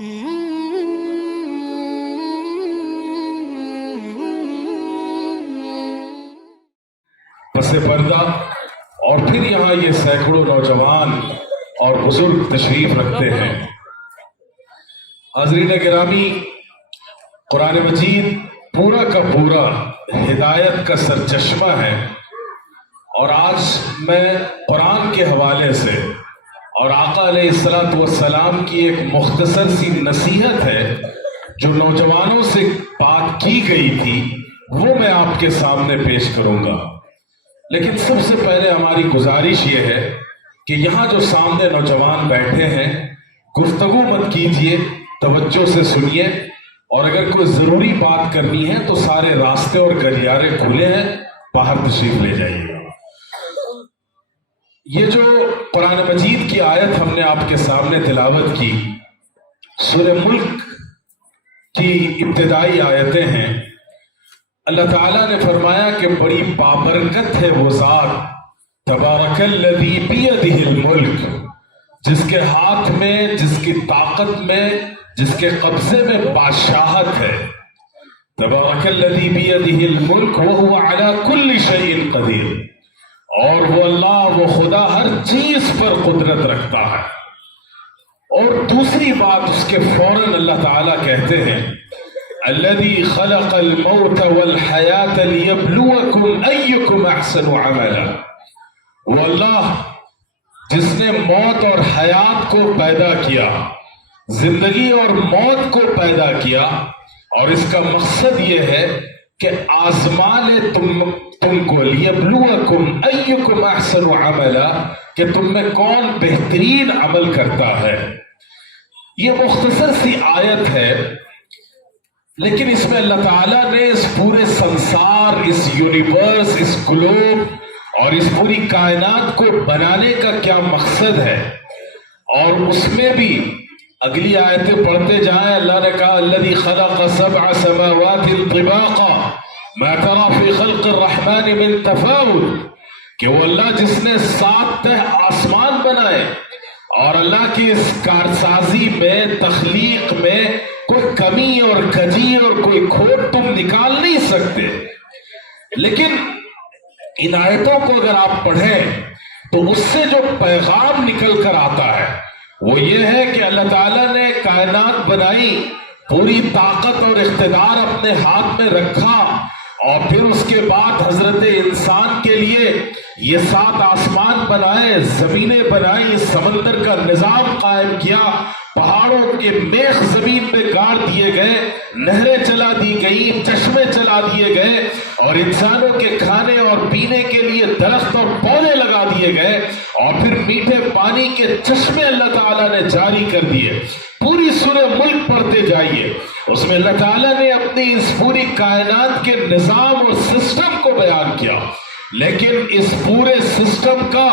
پس پردہ اور پھر یہاں یہ سینکڑوں نوجوان اور بزرگ تشریف رکھتے ہیں۔ حاضرین گرامی، قرآن مجید پورا کا پورا ہدایت کا سرچشمہ ہے، اور آج میں قرآن کے حوالے سے اور آقا علیہ الصلوۃ والسلام کی ایک مختصر سی نصیحت ہے جو نوجوانوں سے بات کی گئی تھی، وہ میں آپ کے سامنے پیش کروں گا۔ لیکن سب سے پہلے ہماری گزارش یہ ہے کہ یہاں جو سامنے نوجوان بیٹھے ہیں، گفتگو مت کیجیے، توجہ سے سنیے، اور اگر کوئی ضروری بات کرنی ہے تو سارے راستے اور گلیارے کھلے ہیں، باہر تشریف لے جائیے گا۔ یہ جو قرآن مجید کی آیت ہم نے آپ کے سامنے تلاوت کی، سورہ ملک کی ابتدائی آیتیں ہیں۔ اللہ تعالیٰ نے فرمایا کہ بڑی بابرکت ہے وہ ذات، تبارک الذی بیدہ الملک، جس کے ہاتھ میں، جس کی طاقت میں، جس کے قبضے میں بادشاہت ہے۔ تبارک الذی بیدہ الملک وہو علی کل شیء قدیر، اور وہ اللہ، وہ خدا ہر چیز پر قدرت رکھتا ہے۔ اور دوسری بات اس کے فوراً اللہ تعالیٰ کہتے ہیں، الذي خلق الموت والحیاة لیبلوکم ایکم احسن عملا، وہ اللہ جس نے موت اور حیات کو پیدا کیا، زندگی اور موت کو پیدا کیا، اور اس کا مقصد یہ ہے کہ آزما لے تم کو، لیبلوکم ایکم احسن عملا، کہ تم میں کون بہترین عمل کرتا ہے۔ یہ مختصر سی آیت ہے، لیکن اس میں اللہ تعالیٰ نے اس پورے سنسار، اس یونیورس، اس گلوب اور اس پوری کائنات کو بنانے کا کیا مقصد ہے، اور اس میں بھی اگلی آیتیں پڑھتے جائیں۔ اللہ نے کہا الذی خلق سبع سماوات طباقا ما ترى فی خلق الرحمن من تفاوت، کہ وہ اللہ جس نے 7 تہ آسمان بنائے، اور اللہ کی اس کارسازی میں، تخلیق میں کوئی کمی اور کجی اور کوئی کھوٹ تم نکال نہیں سکتے۔ لیکن ان آیتوں کو اگر آپ پڑھیں تو اس سے جو پیغام نکل کر آتا ہے وہ یہ ہے کہ اللہ تعالیٰ نے کائنات بنائی، پوری طاقت اور اقتدار اپنے ہاتھ میں رکھا، اور پھر اس کے بعد حضرت انسان کے لیے یہ 7 آسمان بنائے، زمینیں بنائی، سمندر کا نظام قائم کیا، پہاڑوں کے میخ زمین پہ گاڑ دیے گئے، نہریں چلا دی گئی، چشمے چلا دیے گئے، اور انسانوں کے کھانے اور پینے کے لیے درخت اور پودے لگا دیے گئے، اور پھر میٹھے پانی کے چشمے اللہ تعالیٰ نے جاری کر دیے۔ پوری سورہ ملک پڑھتے جائیے، اس میں اللہ تعالیٰ نے اپنی اس پوری کائنات کے نظام اور سسٹم کو بیان کیا۔ لیکن اس پورے سسٹم کا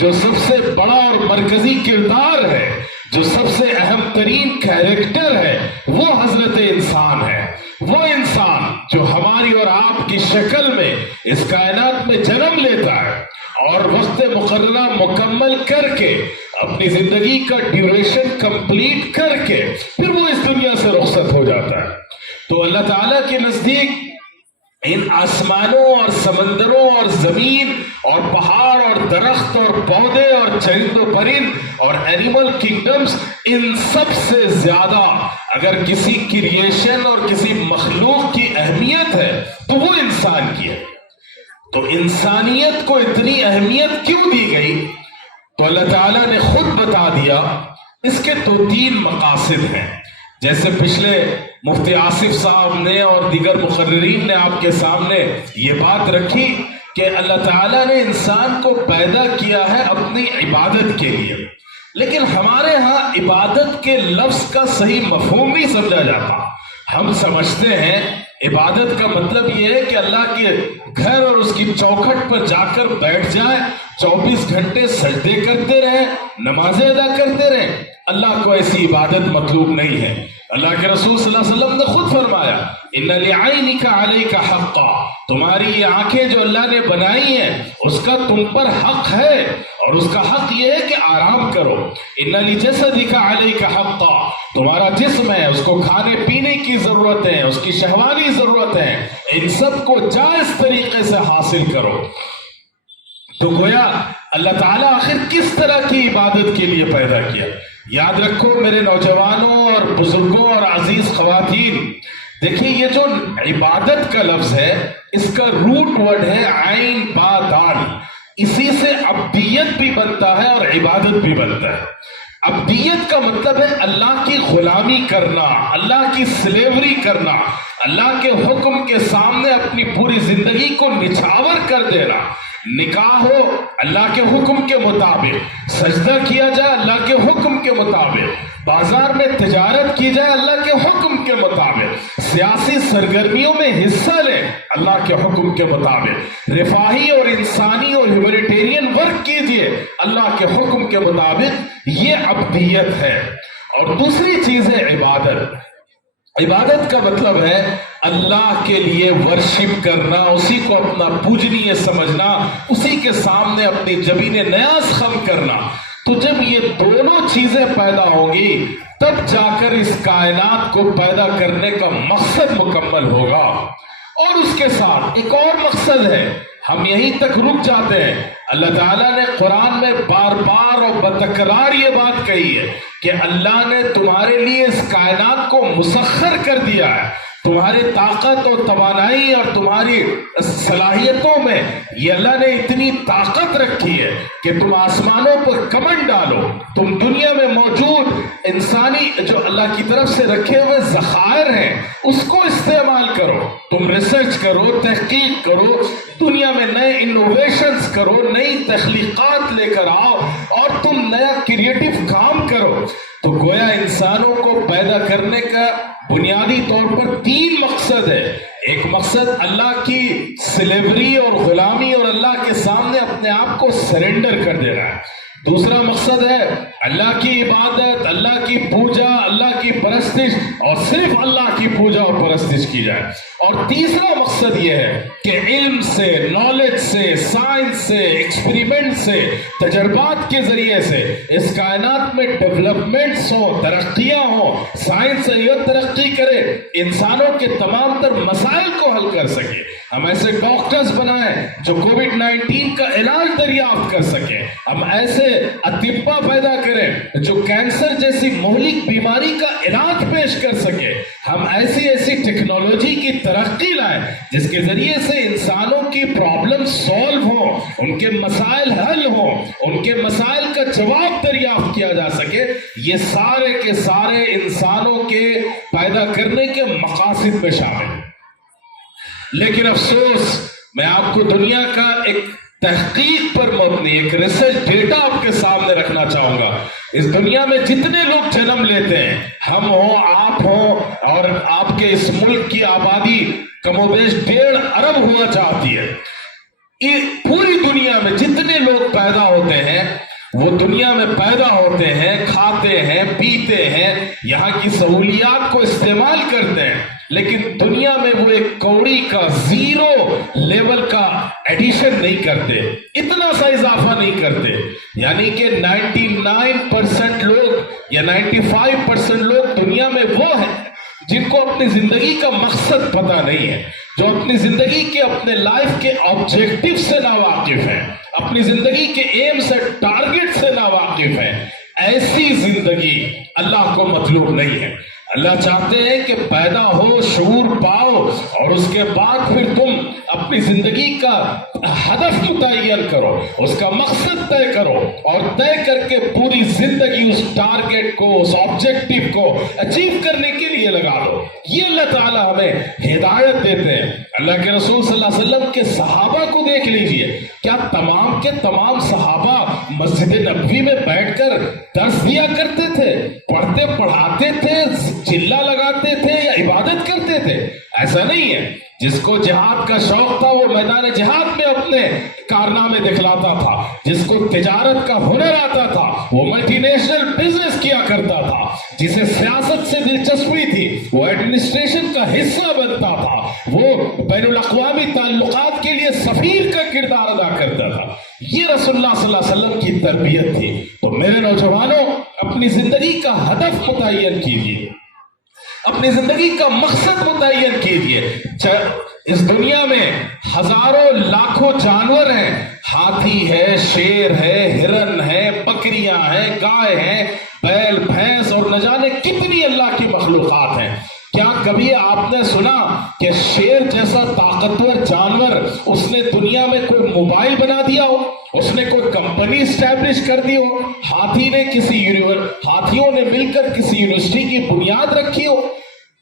جو سب سے بڑا اور مرکزی کردار ہے، جو سب سے اہم ترین کیریکٹر ہے، وہ حضرت انسان ہے۔ وہ انسان جو ہماری اور آپ کی شکل میں اس کائنات میں جنم لیتا ہے، اور وقت مقررہ مکمل کر کے، اپنی زندگی کا ڈیوریشن کمپلیٹ کر کے پھر وہ اس دنیا سے رخصت ہو جاتا ہے۔ تو اللہ تعالیٰ کے نزدیک ان آسمانوں اور سمندروں اور زمین اور پہاڑ اور درخت اور پودے اور چرند و پرند اور اینیمل کنگڈمز، ان سب سے زیادہ اگر کسی کریشن اور کسی مخلوق کی اہمیت ہے تو وہ انسان کی ہے۔ تو انسانیت کو اتنی اہمیت کیوں دی گئی؟ تو اللہ تعالیٰ نے خود بتا دیا، اس کے 2-3 مقاصد ہیں۔ جیسے پچھلے مفتی آصف صاحب نے اور دیگر مقررین نے آپ کے سامنے یہ بات رکھی کہ اللہ تعالیٰ نے انسان کو پیدا کیا ہے اپنی عبادت کے لیے، لیکن ہمارے ہاں عبادت کے لفظ کا صحیح مفہوم نہیں سمجھا جاتا۔ ہم سمجھتے ہیں عبادت کا مطلب یہ ہے کہ اللہ کے گھر اور اس کی چوکھٹ پر جا کر بیٹھ جائیں، 24 گھنٹے سجدے کرتے رہیں، نمازیں ادا کرتے رہیں۔ اللہ کو ایسی عبادت مطلوب نہیں ہے۔ اللہ کے رسول صلی اللہ علیہ وسلم نے خود فرمایا ان لعینک علیک حقا، تمہاری یہ آنکھیں جو اللہ نے بنائی ہیں اس کا تم پر حق ہے، اور اس کا حق یہ ہے کہ آرام کرو۔ ان لجسدک علیک حقا، تمہارا جسم ہے اس کو کھانے پینے کی ضرورت ہے، اس کی شہوانی ضرورت ہے، ان سب کو جائز طریقے سے حاصل کرو۔ تو گویا اللہ تعالیٰ آخر کس طرح کی عبادت کے لیے پیدا کیا؟ یاد رکھو میرے نوجوانوں اور بزرگوں اور عزیز خواتین، دیکھیں یہ جو عبادت کا لفظ ہے اس کا روٹ ورڈ ہے عین با دال، اسی سے عبدیت بھی بنتا ہے اور عبادت بھی بنتا ہے۔ عبدیت کا مطلب ہے اللہ کی غلامی کرنا، اللہ کی سلیوری کرنا، اللہ کے حکم کے سامنے اپنی پوری زندگی کو نچھاور کر دینا۔ نکاح ہو اللہ کے حکم کے مطابق، سجدہ کیا جائے اللہ کے حکم کے مطابق، بازار میں تجارت کی جائے اللہ کے حکم کے مطابق، سیاسی سرگرمیوں میں حصہ لیں اللہ کے حکم کے مطابق، رفاہی اور انسانی اور ہیومینیٹیرین ورک کیجئے اللہ کے حکم کے مطابق، یہ عبدیت ہے۔ اور دوسری چیز ہے عبادت۔ عبادت کا مطلب ہے اللہ کے لیے ورشپ کرنا، اسی کو اپنا پوجنیہ سمجھنا، اسی کے سامنے اپنی جبین نیاز خم کرنا۔ تو جب یہ دونوں چیزیں پیدا ہوں گی تب جا کر اس کائنات کو پیدا کرنے کا مقصد مکمل ہوگا۔ اور اس کے ساتھ ایک اور مقصد ہے، ہم یہیں تک رک جاتے ہیں۔ اللہ تعالیٰ نے قرآن میں بار بار اور بتکرار یہ بات کہی ہے کہ اللہ نے تمہارے لیے اس کائنات کو مسخر کر دیا ہے، تمہاری طاقت اور توانائی اور تمہاری صلاحیتوں میں یہ اللہ نے اتنی طاقت رکھی ہے کہ تم آسمانوں پر کمند ڈالو، تم دنیا میں موجود انسانی جو اللہ کی طرف سے رکھے ہوئے ذخائر ہیں اس کو استعمال کرو، تم ریسرچ کرو، تحقیق کرو، دنیا میں نئے انوویشنز کرو، نئی تخلیقات لے کر آؤ اور تم نیا کریٹو کام کرو۔ تو گویا انسانوں کو پیدا کرنے کا بنیادی طور پر تین مقصد ہے۔ ایک مقصد اللہ کی سلیوری اور غلامی اور اللہ کے سامنے اپنے آپ کو سرنڈر کر دینا ہے۔ دوسرا مقصد ہے اللہ کی عبادت، اللہ کی پوجا، اللہ کی پرستش، اور صرف اللہ کی پوجا اور پرستش کی جائے۔ اور تیسرا مقصد یہ ہے کہ علم سے، نالج سے، سائنس سے، ایکسپیریمنٹ سے، تجربات کے ذریعے سے اس کائنات میں ڈیولپمنٹس ہوں، ترقیاں ہوں، سائنس یہ ترقی کرے، انسانوں کے تمام تر مسائل کو حل کر سکے۔ ہم ایسے ڈاکٹرز بنائیں جو کووڈ-19 کا علاج دریافت کر سکیں، ہم ایسے اطباء پیدا کریں جو کینسر جیسی مہلک بیماری کا علاج پیش کر سکیں، ہم ایسی ٹیکنالوجی کی ترقی لائیں جس کے ذریعے سے انسانوں کی پرابلم سولو ہوں، ان کے مسائل حل ہوں، ان کے مسائل کا جواب دریافت کیا جا سکے۔ یہ سارے کے سارے انسانوں کے پیدا کرنے کے مقاصد میں شامل ہیں۔ لیکن افسوس، میں آپ کو دنیا کا ایک تحقیق پر مبنی ایک ریسرچ ڈیٹا آپ کے سامنے رکھنا چاہوں گا۔ اس دنیا میں جتنے لوگ جنم لیتے ہیں، ہم ہوں، آپ ہوں، اور آپ کے اس ملک کی آبادی کم و بیش 1.5 ارب ہوا چاہتی ہے۔ پوری دنیا میں جتنے لوگ پیدا ہوتے ہیں وہ دنیا میں پیدا ہوتے ہیں، کھاتے ہیں، پیتے ہیں، یہاں کی سہولیات کو استعمال کرتے ہیں، لیکن دنیا میں وہ ایک کوڑی کا 0 لیول کا ایڈیشن نہیں کرتے، اتنا سا اضافہ نہیں کرتے۔ یعنی کہ 99% لوگ یا 95% لوگ دنیا میں وہ ہیں جن کو اپنی زندگی کا مقصد پتہ نہیں ہے، جو اپنی زندگی کے اپنے لائف کے آبجیکٹیو سے ناواقف ہیں، اپنی زندگی کے ایم سے، ٹارگٹ سے ناواقف ہیں۔ ایسی زندگی اللہ کو مطلوب نہیں ہے۔ اللہ چاہتے ہیں کہ پیدا ہو، شعور پاؤ، اور اس کے بعد پھر تم اپنی زندگی کا ہدف متعین کرو، اس کا مقصد طے کرو، اور طے کر کے پوری زندگی اس ٹارگٹ کو، اس آبجیکٹیو کو اچیو کرنے کے لیے لگا دو۔ یہ اللہ تعالیٰ ہمیں ہدایت دیتے ہیں۔ اللہ کے رسول صلی اللہ علیہ وسلم کے صحابہ کو دیکھ لیجئے، کیا تمام کے تمام صحابہ مسجد نبوی میں بیٹھ کر درس دیا کرتے تھے، پڑھتے پڑھاتے تھے، چلا لگاتے تھے یا عبادت کرتے تھے؟ ایسا ایسا نہیں ہے. جس کو جہاد کا شوق تھا وہ میدان جہاد میں اپنے کارنامے دکھلاتا تھا. جس کو تجارت کا ہنر آتا تھا وہ ملٹی نیشنل بزنس کیا کرتا تھا. جسے سیاست سے دلچسپی تھی وہ ایڈمنسٹریشن کا حصہ بنتا تھا. وہ بین الاقوامی تعلقات کے لیے سفیر کا کردار ادا کرتا تھا. یہ رسول اللہ صلی اللہ علیہ وسلم کی تربیت تھی. تو میرے نوجوانوں، اپنی زندگی کا ہدف متعین کیجیے، اپنی زندگی کا مقصد متعین کیجیے. اس دنیا میں ہزاروں لاکھوں جانور ہیں، ہاتھی ہے، شیر ہے، ہرن ہے، بکریاں ہیں، گائے ہیں، بیل، بھینس اور نہ جانے کتنی اللہ کی مخلوقات ہیں. کیا کبھی آپ نے سنا کہ شیر جیسا طاقتور جانور اس نے دنیا میں کوئی موبائل بنا دیا ہو، اس نے کوئی کمپنی اسٹیبلش کر دی ہو، ہاتھیوں نے مل کر کسی یونیورسٹی کی بنیاد رکھی ہو؟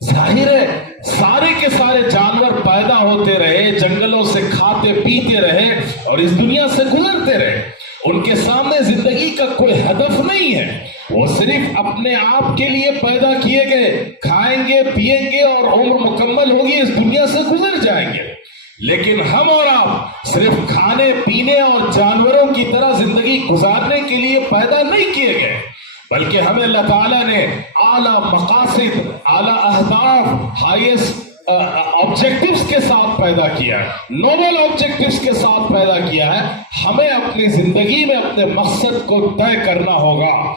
ظاہر ہے سارے کے سارے جانور پیدا ہوتے رہے، جنگلوں سے کھاتے پیتے رہے اور اس دنیا سے گزرتے رہے. ان کے سامنے زندگی کا کوئی ہدف نہیں ہے. وہ صرف اپنے آپ کے لیے پیدا کیے گئے، کھائیں گے، پیئیں گے اور عمر مکمل ہوگی، اس دنیا سے گزر جائیں گے. لیکن ہم اور آپ صرف کھانے پینے اور جانوروں کی طرح زندگی گزارنے کے لیے پیدا نہیں کیے گئے، بلکہ ہمیں اللہ تعالیٰ نے اعلیٰ مقاصد، اعلیٰ اہداف، ہائیسٹ آبجیکٹیوز کے ساتھ پیدا کیا ہے، نوبل آبجیکٹیوز کے ساتھ پیدا کیا ہے. ہمیں اپنی زندگی میں اپنے مقصد کو طے کرنا ہوگا.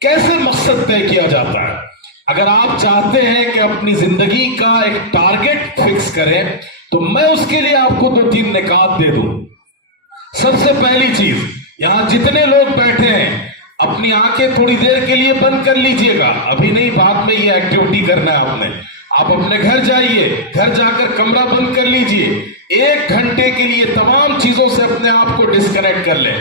کیسے مقصد طے کیا جاتا ہے؟ اگر آپ چاہتے ہیں کہ اپنی زندگی کا ایک ٹارگٹ فکس کریں تو میں اس کے لیے آپ کو 2-3 نکات دے دوں. سب سے پہلی چیز، یہاں جتنے لوگ بیٹھے ہیں اپنی آنکھیں تھوڑی دیر کے لیے بند کر لیجئے گا. ابھی نہیں، بعد میں یہ ایکٹیویٹی کرنا ہے آپ نے. آپ اپنے گھر جائیے، گھر جا کر کمرہ بند کر لیجئے. 1 گھنٹے کے لیے تمام چیزوں سے اپنے آپ کو ڈسکنیکٹ کر لیں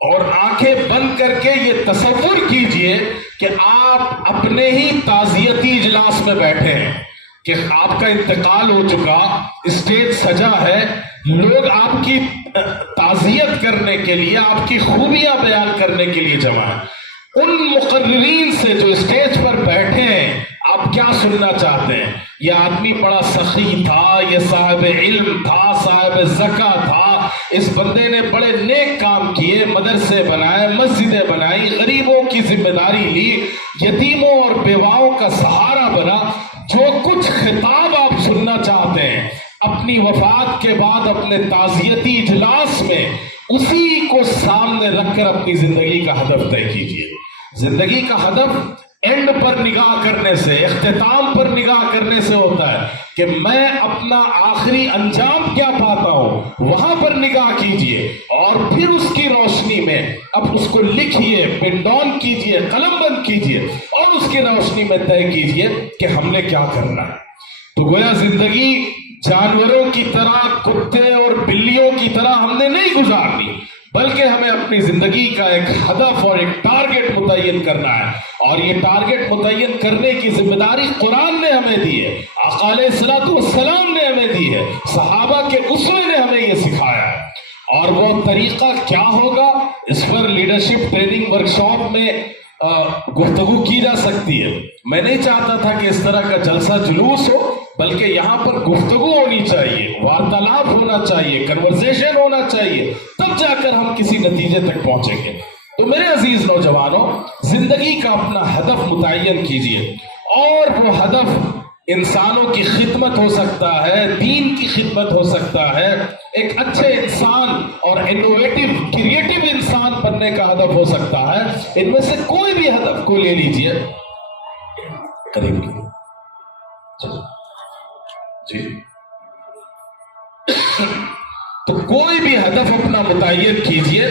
اور آنکھیں بند کر کے یہ تصور کیجئے کہ آپ اپنے ہی تعزیتی اجلاس میں بیٹھے ہیں، کہ آپ کا انتقال ہو چکا، اسٹیج سجا ہے، لوگ آپ کی تعزیت کرنے کے لیے، آپ کی خوبیاں بیان کرنے کے لیے جمع ہیں. ان مقررین سے جو اسٹیج پر بیٹھے ہیں آپ کیا سننا چاہتے ہیں؟ یہ آدمی بڑا سخی تھا، یہ صاحب علم تھا، صاحب زکا تھا، اس بندے نے بڑے نیک کام کیے، مدرسے بنائے، مسجدیں بنائی، غریبوں کی ذمہ داری لی، یتیموں اور بیواؤں کا سہارا بنا. جو کچھ خطاب آپ سننا چاہتے ہیں اپنی وفات کے بعد اپنے تعزیتی اجلاس میں اسی کو سامنے رکھ کر اپنی زندگی کا ہدف طے کیجیے. زندگی کا ہدف اینڈ پر نگاہ کرنے سے، اختتام پر نگاہ کرنے سے ہوتا ہے کہ میں اپنا آخری انجام کیا پاتا ہوں، وہاں پر نگاہ کیجئے اور پھر اس کی روشنی میں اب اس کو لکھیے، پن ڈاؤن کیجئے، قلم بند کیجئے اور اس کی روشنی میں طے کیجئے کہ ہم نے کیا کرنا ہے. تو گویا زندگی جانوروں کی طرح، کتے اور بلیوں کی طرح ہم نے نہیں گزارنی، بلکہ ہمیں اپنی زندگی کا ایک ہدف اور ایک ٹارگٹ متعین کرنا ہے. اور یہ ٹارگٹ متعین کرنے کی ذمہ داری قرآن نے ہمیں دی ہے، آقا علیہ الصلوۃ والسلام نے ہمیں دی ہے، صحابہ کے اسوے نے ہمیں یہ سکھایا ہے. اور وہ طریقہ کیا ہوگا، اس پر لیڈرشپ ٹریننگ ورکشاپ میں گفتگو کی جا سکتی ہے. میں نہیں چاہتا تھا کہ اس طرح کا جلسہ جلوس ہو، بلکہ یہاں پر گفتگو ہونی چاہیے، وارتالاب ہونا چاہیے، کنورسیشن ہونا چاہیے، تب جا کر ہم کسی نتیجے تک پہنچیں گے. تو میرے عزیز نوجوانوں، زندگی کا اپنا ہدف متعین کیجئے، اور وہ ہدف انسانوں کی خدمت ہو سکتا ہے، دین کی خدمت ہو سکتا ہے، ایک اچھے انسان اور انوویٹو کریٹو انسان بننے کا ہدف ہو سکتا ہے. ان میں سے کوئی بھی ہدف کو لے لیجئے. قریب جی تو کوئی بھی ہدف اپنا متعین کیجئے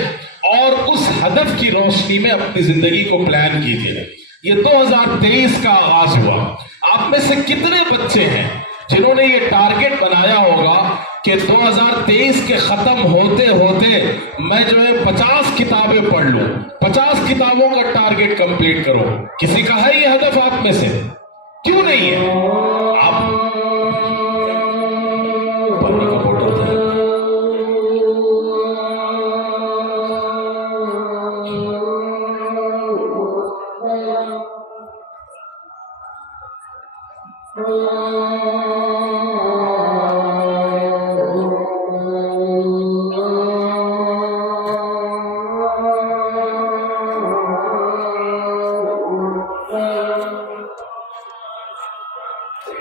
اور اس ہدف کی روشنی میں اپنی زندگی کو پلان کیجئے. یہ 2023 کا آغاز ہوا. آپ میں سے کتنے بچے ہیں جنہوں نے یہ ٹارگٹ بنایا ہوگا کہ 2023 کے ختم ہوتے ہوتے میں جو ہے 50 کتابیں پڑھ لوں، 50 کتابوں کا ٹارگٹ کمپلیٹ کروں؟ کسی کا ہے یہ ہدف آپ میں سے؟ کیوں نہیں ہے؟ آپ جانے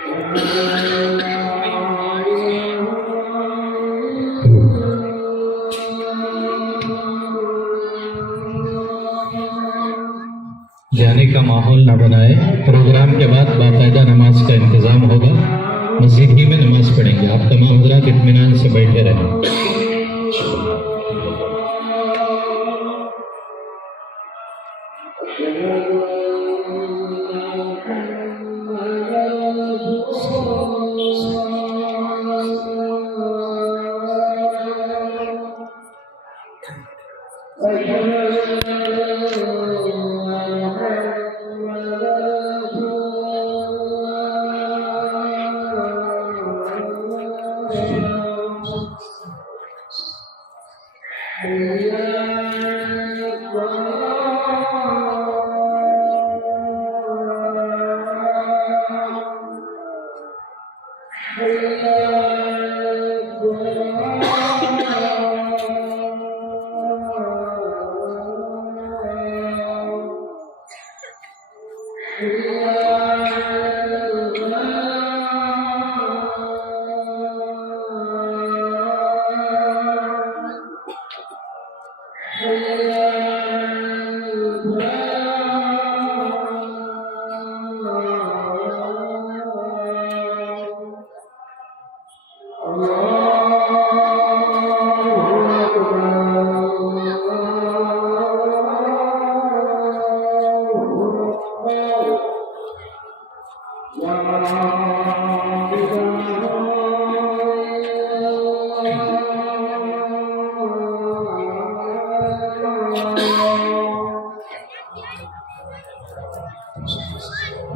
کا ماحول نہ بنائے. پروگرام کے بعد باقاعدہ نماز کا انتظام ہوگا. مسجد ہی میں نماز پڑھیں گے. آپ تمام حضرات اطمینان سے بیٹھے رہیں.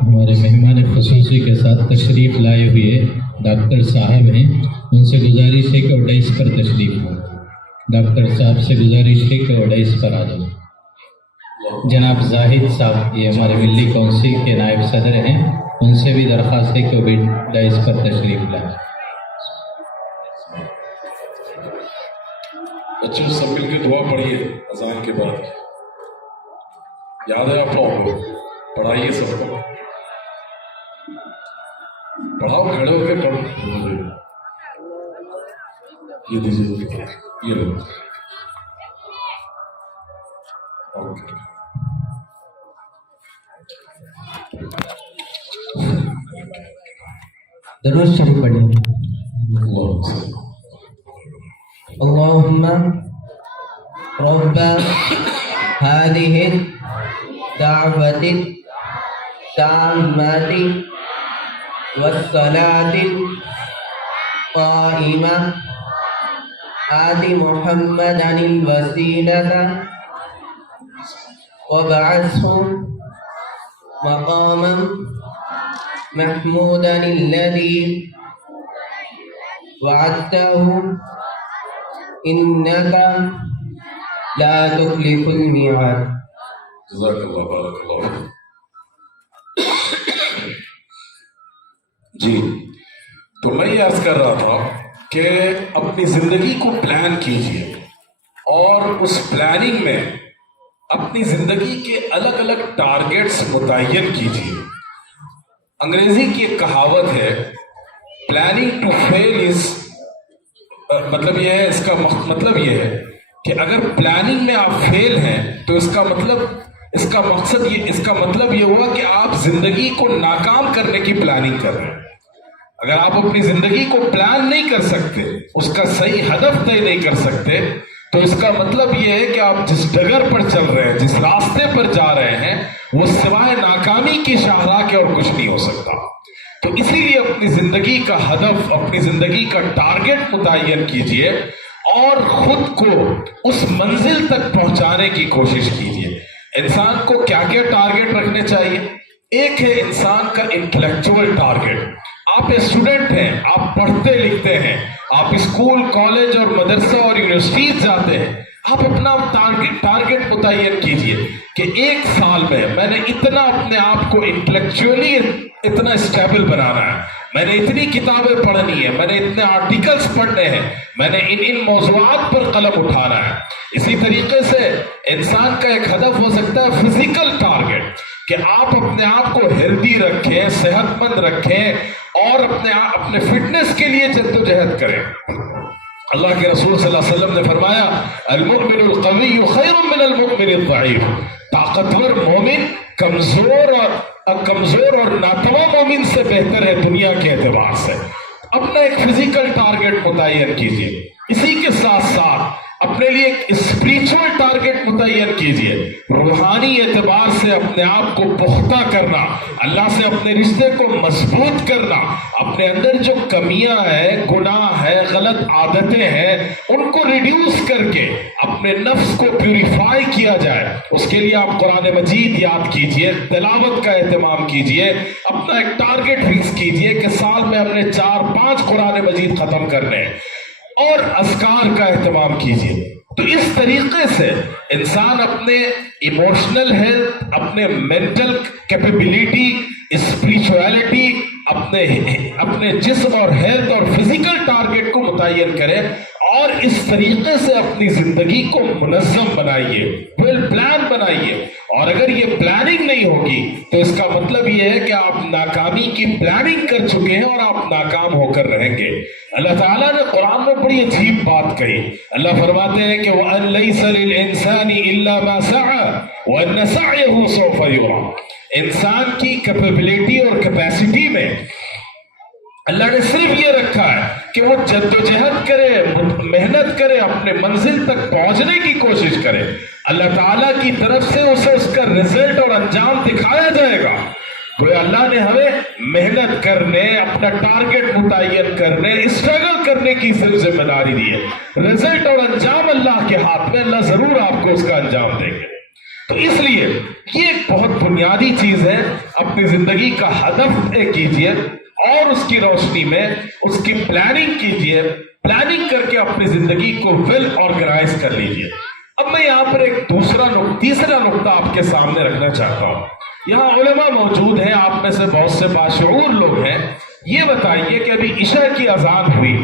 ہمارے مہمان خصوصی کے ساتھ تشریف لائے ہوئے ڈاکٹر صاحب ہیں. ان سے گزارش ہے کہ اڈائس پر تشریف ہو. ڈاکٹر صاحب سے گزارش ہے کہ اڈائس پر آ جاؤ. جناب زاہد صاحب یہ ہمارے ملی کونسل کے نائب صدر ہیں. ان سے بھی درخواست ہے کہ وہ بھی ڈائس پر تشریف لائیں. بچے سب مل کے دعا پڑھیے اذان کے بعد. یاد ہے آپ لوگوں کو؟ پڑھائیے سب کو. پڑھاؤ, کھڑے ہو کے پڑھو. یہ دیجیے, یہ لو. درود شریف پڑھیں. اللهم رب هذه الدعوة التامة والصلاة القائمة آت محمدا الوسيلة وابعثه مقاما محمودا الذي وعدته إنك لا تخلف الميعاد. جزاک اللہ, بارک اللہ. جی, تو میں یہ عرض کر رہا تھا کہ اپنی زندگی کو پلان کیجیے اور اس پلاننگ میں اپنی زندگی کے الگ الگ ٹارگیٹس متعین کیجیے. انگریزی کی ایک کہاوت ہے, پلاننگ ٹو فیل از, مطلب یہ ہے, اس کا مطلب یہ ہے کہ اگر پلاننگ میں آپ فیل ہیں تو اس کا مطلب یہ ہوا کہ آپ زندگی کو ناکام کرنے کی پلاننگ کر رہے ہیں. اگر آپ اپنی زندگی کو پلان نہیں کر سکتے, اس کا صحیح ہدف طے نہیں کر سکتے, تو اس کا مطلب یہ ہے کہ آپ جس ڈگر پر چل رہے ہیں, جس راستے پر جا رہے ہیں, وہ سوائے ناکامی کی شاہراہ کے اور کچھ نہیں ہو سکتا. تو اسی لیے اپنی زندگی کا ہدف, اپنی زندگی کا ٹارگیٹ متعین کیجئے اور خود کو اس منزل تک پہنچانے کی کوشش کیجئے. انسان کو کیا کیا ٹارگیٹ رکھنے چاہیے؟ ایک ہے انسان کا انٹلیکچوئل ٹارگیٹ. آپ اسٹوڈنٹ ہیں, آپ پڑھتے لکھتے ہیں, آپ اسکول, کالج اور مدرسہ اور یونیورسٹیز جاتے ہیں. آپ اپنا ٹارگیٹ متعین کیجئے کہ 1 سال میں نے اتنا اپنے آپ کو انٹلیکچولی اتنا اسٹیبل بنانا ہے, میں نے اتنی کتابیں پڑھنی ہے, میں نے اتنے آرٹیکلز پڑھنے ہیں, میں نے ان موضوعات پر قلم اٹھانا ہے. اسی طریقے سے انسان کا ایک ہدف ہو سکتا ہے فزیکل ٹارگیٹ. کہ آپ اپنے آپ کو ہیلدی رکھیں، صحت مند رکھیں اور اپنے فٹنس کے لیے جدوجہد کریں۔ اللہ کے رسول صلی اللہ علیہ وسلم نے فرمایا المؤمن القوی خیر من المؤمن الضعیف، طاقتور مومن کمزور اور ناتواں مومن سے بہتر ہے دنیا کے اعتبار سے۔ اپنا ایک فزیکل ٹارگٹ متعین کیجئے، اسی کے ساتھ ساتھ اپنے لیے ایک اسپریچول ٹارگٹ متعین کیجئے، روحانی اعتبار سے اپنے آپ کو پختہ کرنا، اللہ سے اپنے رشتے کو مضبوط کرنا، اپنے اندر جو کمیاں ہیں، گناہ ہے، غلط عادتیں ہیں، ان کو ریڈیوس کر کے اپنے نفس کو پیوریفائی کیا جائے۔ اس کے لیے آپ قرآن مجید یاد کیجئے، تلاوت کا اہتمام کیجئے، اپنا ایک ٹارگٹ فکس کیجئے کہ سال میں ہم نے 4-5 قرآن مجید ختم کرنے، اور اذکار کا اہتمام کیجیے۔ تو اس طریقے سے انسان اپنے ایموشنل ہیلتھ، اپنے مینٹل کیپیبلٹی، اسپریچولیٹی، اپنے جسم اور ہیلتھ اور فزیکل ٹارگٹ کو متعین کرے اور اس طریقے سے اپنی زندگی کو منظم بنائیے، ویل پلان بنائیے۔ اور اگر یہ پلاننگ نہیں ہوگی تو اس کا مطلب یہ ہے کہ آپ ناکامی کی پلاننگ کر چکے ہیں اور آپ ناکام ہو کر رہیں گے۔ اللہ تعالیٰ نے قرآن میں بڑی عجیب بات کہی۔ اللہ فرماتے ہیں کہ وَأَن لَيْسَ لِلْإِنسَانِ إِلَّا مَا سَعَى وَأَنَّ سَعْيَهُ سَوْفَ يُرَى۔ انسان کی کیپیبلٹی اور کیپیسٹی میں اللہ نے صرف یہ رکھا ہے کہ وہ جدوجہد کرے، محنت کرے، اپنے منزل تک پہنچنے کی کوشش کرے۔ اللہ تعالیٰ کی طرف سے اسے اس کا رزلٹ اور انجام دکھایا جائے گا۔ کوئی اللہ نے ہمیں محنت کرنے، اپنا ٹارگٹ متعین کرنے، اسٹرگل کرنے کی صرف ذمہ داری دی ہے۔ رزلٹ اور انجام اللہ کے ہاتھ میں، اللہ ضرور آپ کو اس کا انجام دیں گے۔ تو اس لیے یہ ایک بہت بنیادی چیز ہے، اپنی زندگی کا ہدف طے کیجئے اور اس کی روشنی میں اس کی پلاننگ کیجئے، پلاننگ کر کے اپنی زندگی کو ویل آرگنائز کر لیجئے۔ اب میں یہاں پر ایک تیسرا نقطہ آپ کے سامنے رکھنا چاہتا ہوں۔ یہاں علماء موجود ہیں، آپ میں سے بہت سے باشعور لوگ ہیں، یہ بتائیے کہ ابھی عشاء کی اذان ہوئی،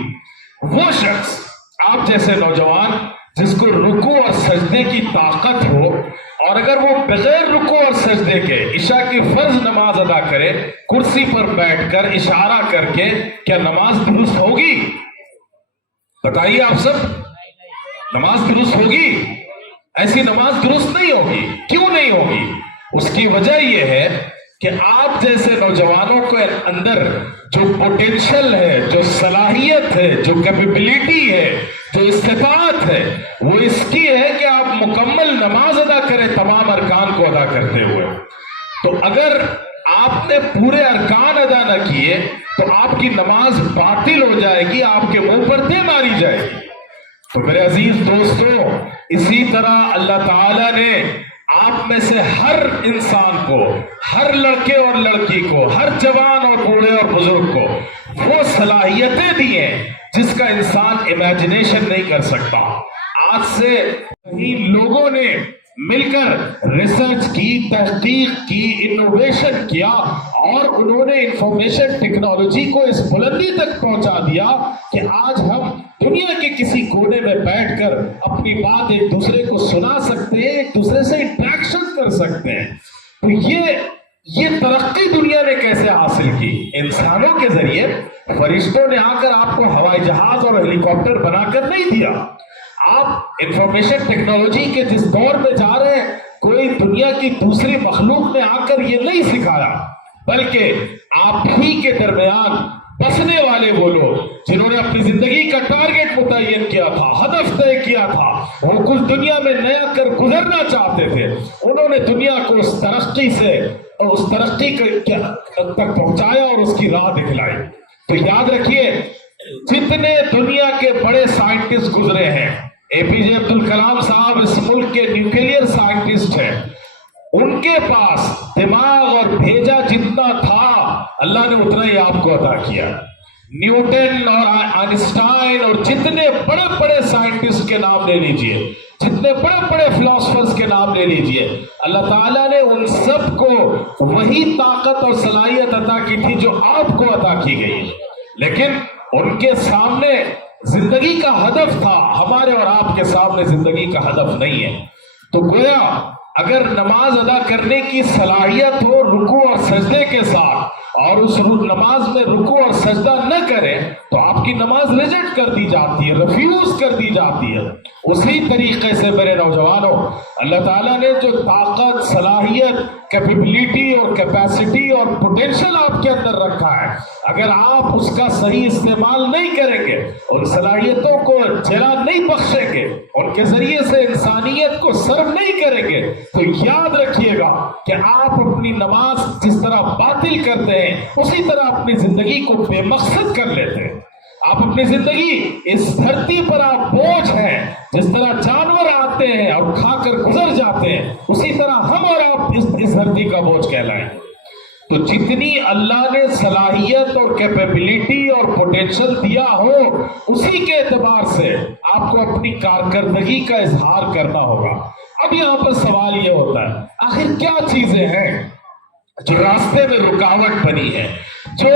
وہ شخص آپ جیسے نوجوان جس کو رکوع اور سجدے کی طاقت ہو، اور اگر وہ بغیر رکوع اور سجدے کے عشاء کی فرض نماز ادا کرے، کرسی پر بیٹھ کر اشارہ کر کے، کیا نماز درست ہوگی؟ بتائیے آپ سب، نماز درست ہوگی؟ ایسی نماز درست نہیں ہوگی۔ کیوں نہیں ہوگی؟ اس کی وجہ یہ ہے کہ آپ جیسے نوجوانوں کے اندر جو پوٹینشل ہے، جو صلاحیت ہے، جو کیپیبلٹی ہے، جو استطاعت ہے، وہ اس کی ہے کہ آپ مکمل نماز ادا کریں تمام ارکان کو ادا کرتے ہوئے۔ تو اگر آپ نے پورے ارکان ادا نہ کیے تو آپ کی نماز باطل ہو جائے گی، آپ کے منہ پر دے ماری جائے گی۔ تو میرے عزیز دوستو، اسی طرح اللہ تعالیٰ نے آپ میں سے ہر انسان کو، ہر لڑکے اور لڑکی کو، ہر جوان اور بوڑھے اور بزرگ کو وہ صلاحیتیں دی ہیں جس کا انسان امیجنیشن نہیں کر سکتا۔ آج سے لوگوں نے مل کر ریسرچ کی، تحقیق کی، انوویشن کیا، اور انہوں نے انفارمیشن ٹیکنالوجی کو اس بلندی تک پہنچا دیا کہ آج ہم دنیا کے کسی کونے میں بیٹھ کر اپنی بات ایک دوسرے کو سنا سکتے ہیں، ایک دوسرے سے انٹریکشن کر سکتے ہیں۔ تو یہ ترقی دنیا نے کیسے حاصل کی؟ انسانوں کے ذریعے۔ فرشتوں نے آ کر آپ کو ہوائی جہاز اور ہیلی کاپٹر بنا کر نہیں دیا۔ آپ انفارمیشن ٹیکنالوجی کے جس دور میں جا رہے ہیں، کوئی دنیا کی دوسری مخلوق نے آ کر یہ نہیں سکھایا، بلکہ آپ ہی کے درمیان بسنے والے وہ لوگ جنہوں نے اپنی زندگی کا ٹارگٹ متعین کیا تھا، ہدف طے کیا تھا، وہ کچھ دنیا میں نیا کر گزرنا چاہتے تھے، انہوں نے دنیا کو اس ترقی تک پہنچایا اور اس کی راہ دکھلائی۔ تو یاد رکھیے، جتنے دنیا کے بڑے سائنٹسٹ گزرے ہیں، اے پی جے عبد الکلام صاحب اس ملک کے نیوکلیئر سائنٹسٹ ہیں، ان کے پاس دماغ اور بھیجا جتنا تھا، اللہ نے اتنا ہی آپ کو عطا کیا۔ نیوٹن اور آئنسٹائن اور جتنے بڑے بڑے سائنٹسٹ کے نام لے لیجئے، جتنے بڑے بڑے فلاسفرز کے نام لے لیجئے، اللہ تعالیٰ نے ان سب کو وہی طاقت اور صلاحیت عطا کی تھی جو آپ کو عطا کی گئی ہے، لیکن ان کے سامنے زندگی کا ہدف تھا، ہمارے اور آپ کے سامنے زندگی کا ہدف نہیں ہے۔ تو گویا اگر نماز ادا کرنے کی صلاحیت ہو رکوع اور سجدے کے ساتھ اور اس نماز میں رکوع اور سجدہ نہ کریں تو آپ کی نماز ریجیکٹ کر دی جاتی ہے، ریفیوز کر دی جاتی ہے۔ اسی طریقے سے میرے نوجوانوں، اللہ تعالیٰ نے جو طاقت، صلاحیت، کیپیبلٹی اور کیپیسٹی اور پوٹینشل آپ کے اندر رکھا ہے، اگر آپ اس کا صحیح استعمال نہیں کریں گے، ان صلاحیتوں کو جلا نہیں بخشیں گے، ان کے ذریعے سے انسانیت کو سرو نہیں کریں گے، تو یاد رکھیے گا کہ آپ اپنی نماز جس طرح باطل کرتے ہیں اسی طرح اپنی زندگی کو بے مقصد کر لیتے ہیں۔ آپ اپنی زندگی، اس دھرتی پر آپ بوجھ ہیں، جس طرح جانور آتے ہیں اور کھا کر گزر جاتے ہیں، اسی طرح ہم اور آپ اس دھرتی کا بوجھ کہلائیں۔ تو جتنی اللہ نے صلاحیت اور کیپیبلٹی اور پوٹینشل دیا ہو، اسی کے اعتبار سے آپ کو اپنی کارکردگی کا اظہار کرنا ہوگا۔ اب یہاں پر سوال یہ ہوتا ہے، آخر کیا چیزیں ہیں جو راستے میں رکاوٹ بنی ہے، جو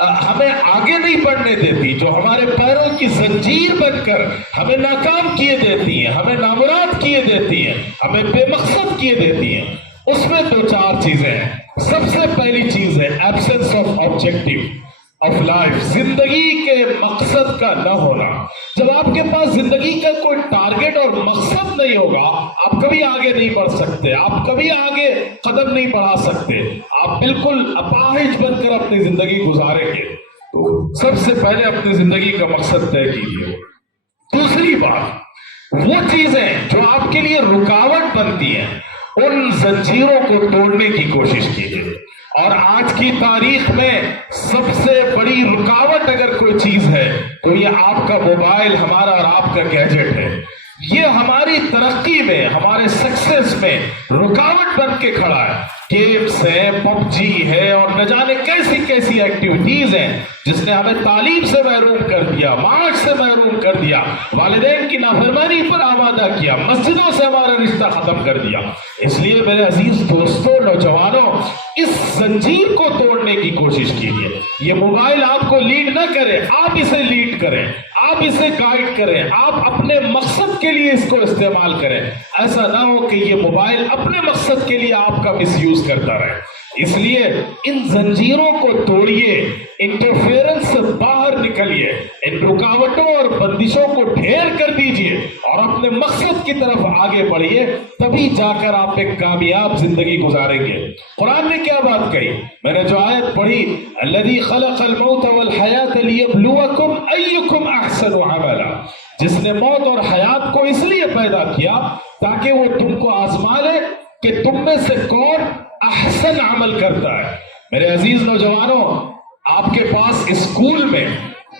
ہمیں آگے نہیں بڑھنے دیتی، جو ہمارے پیروں کی زنجیر بن کر ہمیں ناکام کیے دیتی ہیں، ہمیں نامراد کیے دیتی ہیں، ہمیں بے مقصد کیے دیتی ہیں؟ اس میں دو چار چیزیں ہیں۔ سب سے پہلی چیز ہے absence of objective of life, زندگی کے مقصد کا نہ ہونا۔ جب آپ کے پاس زندگی کا کوئی ٹارگٹ اور مقصد نہیں ہوگا، آپ کبھی آگے نہیں بڑھ سکتے، آپ کبھی آگے قدم نہیں بڑھا سکتے، آپ بالکل اپاہج بن کر اپنی زندگی گزاریں گے۔ تو سب سے پہلے اپنی زندگی کا مقصد طے کیجیے۔ دوسری بات، وہ چیزیں جو آپ کے لیے رکاوٹ بنتی ہیں، ان زنجیروں کو توڑنے کی کوشش کیجیے۔ اور آج کی تاریخ میں سب سے بڑی رکاوٹ اگر کوئی چیز ہے تو یہ آپ کا موبائل، ہمارا اور آپ کا گیجٹ ہے۔ یہ ہماری ترقی میں، ہمارے سکسیس میں رکاوٹ بن کے کھڑا ہے۔ گیمز ہیں، پب جی ہے، اور نہ جانے کیسی کیسی ایکٹیویٹیز ہیں جس نے ہمیں تعلیم سے محروم کر دیا، معاش سے محروم کر دیا، والدین کی نافرمانی پر آمادہ کیا، مسجدوں سے ہمارا رشتہ ختم کر دیا۔ اس لیے میرے عزیز دوستوں، نوجوانوں، اس زنجیر کو توڑنے کی کوشش کیجیے۔ یہ موبائل آپ کو لیڈ نہ کرے، آپ اسے لیڈ کریں، آپ اسے گائیڈ کریں، آپ اپنے مقصد کے لیے اس کو استعمال کریں۔ ایسا نہ ہو کہ یہ موبائل اپنے مقصد کے لیے آپ کا مس یوز کرتا رہے۔ اس لیے ان زنجیروں کو توڑیے، انٹرفیئرنس سے باہر نکلیے، ان رکاوٹوں اور بندشوں کو ڈھیر کر دیجیے اور اپنے مقصد کی طرف آگے بڑھیے، تبھی جا کر آپ ایک کامیاب زندگی گزاریں گے۔ قرآن نے کیا بات کہی؟ میں نے جو آیت پڑھی، الذی خلق الموت والحیات لیبلوکم ایکم احسن عملا، جس نے موت اور حیات کو اس لیے پیدا کیا تاکہ وہ تم کو آزما لے کہ تم میں سے کون احسن عمل کرتا ہے۔ میرے عزیز نوجوانوں، آپ کے پاس اسکول میں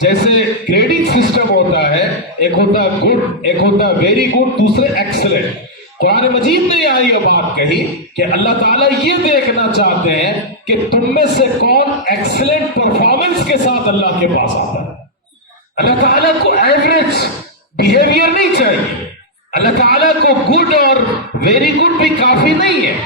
جیسے گریڈنگ سسٹم ہوتا ہے، ایک ہوتا ہے گڈ، ایک ہوتا ہے ویری گڈ، دوسرے ایکسلنٹ۔ قرآن مجید نے یہ بات کہی کہ اللہ تعالیٰ یہ دیکھنا چاہتے ہیں کہ تم میں سے کون ایکسلنٹ پرفارمنس کے ساتھ اللہ کے پاس آتا ہے۔ اللہ تعالیٰ کو ایوریج بیہیویئر نہیں چاہیے، اللہ تعالیٰ کو گڈ اور ویری گڈ بھی کافی نہیں ہے،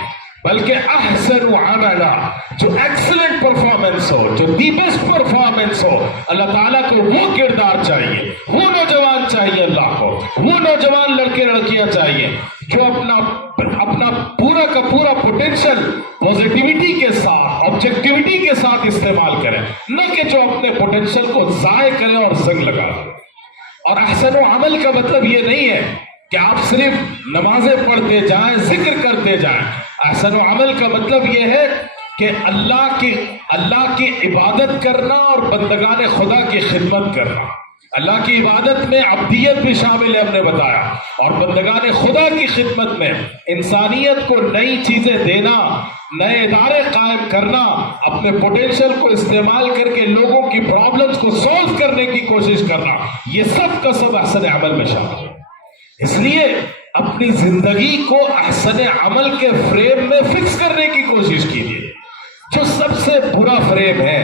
بلکہ احسن عملا، جو ایکسلنٹ پرفارمنس ہو، جو دی بیسٹ پرفارمنس ہو۔ اللہ تعالیٰ کو وہ کردار چاہیے، وہ نوجوان چاہیے، اللہ کو وہ نوجوان لڑکے لڑکیاں چاہیے جو اپنا پورا کا پورا پوٹینشل پوزیٹیوٹی کے ساتھ، آبجیکٹیوٹی کے ساتھ استعمال کریں، نہ کہ جو اپنے پوٹینشل کو ضائع کریں اور زنگ لگا دیں۔ اور احسن عمل کا مطلب یہ نہیں ہے کہ آپ صرف نمازیں پڑھتے جائیں، ذکر کرتے جائیں۔ احسن عمل کا مطلب یہ ہے کہ اللہ کی عبادت کرنا اور بندگان خدا کی خدمت کرنا۔ اللہ کی عبادت میں عبدیت بھی شامل ہے، ہم نے بتایا، اور بندگان خدا کی خدمت میں انسانیت کو نئی چیزیں دینا، نئے ادارے قائم کرنا، اپنے پوٹینشل کو استعمال کر کے لوگوں کی پرابلمز کو سولو کرنے کی کوشش کرنا، یہ سب کا سب احسن عمل میں شامل ہے۔ اس لیے اپنی زندگی کو احسن عمل کے فریم میں فکس کرنے کی کوشش کیجیے۔ جو سب سے برا فریم ہے،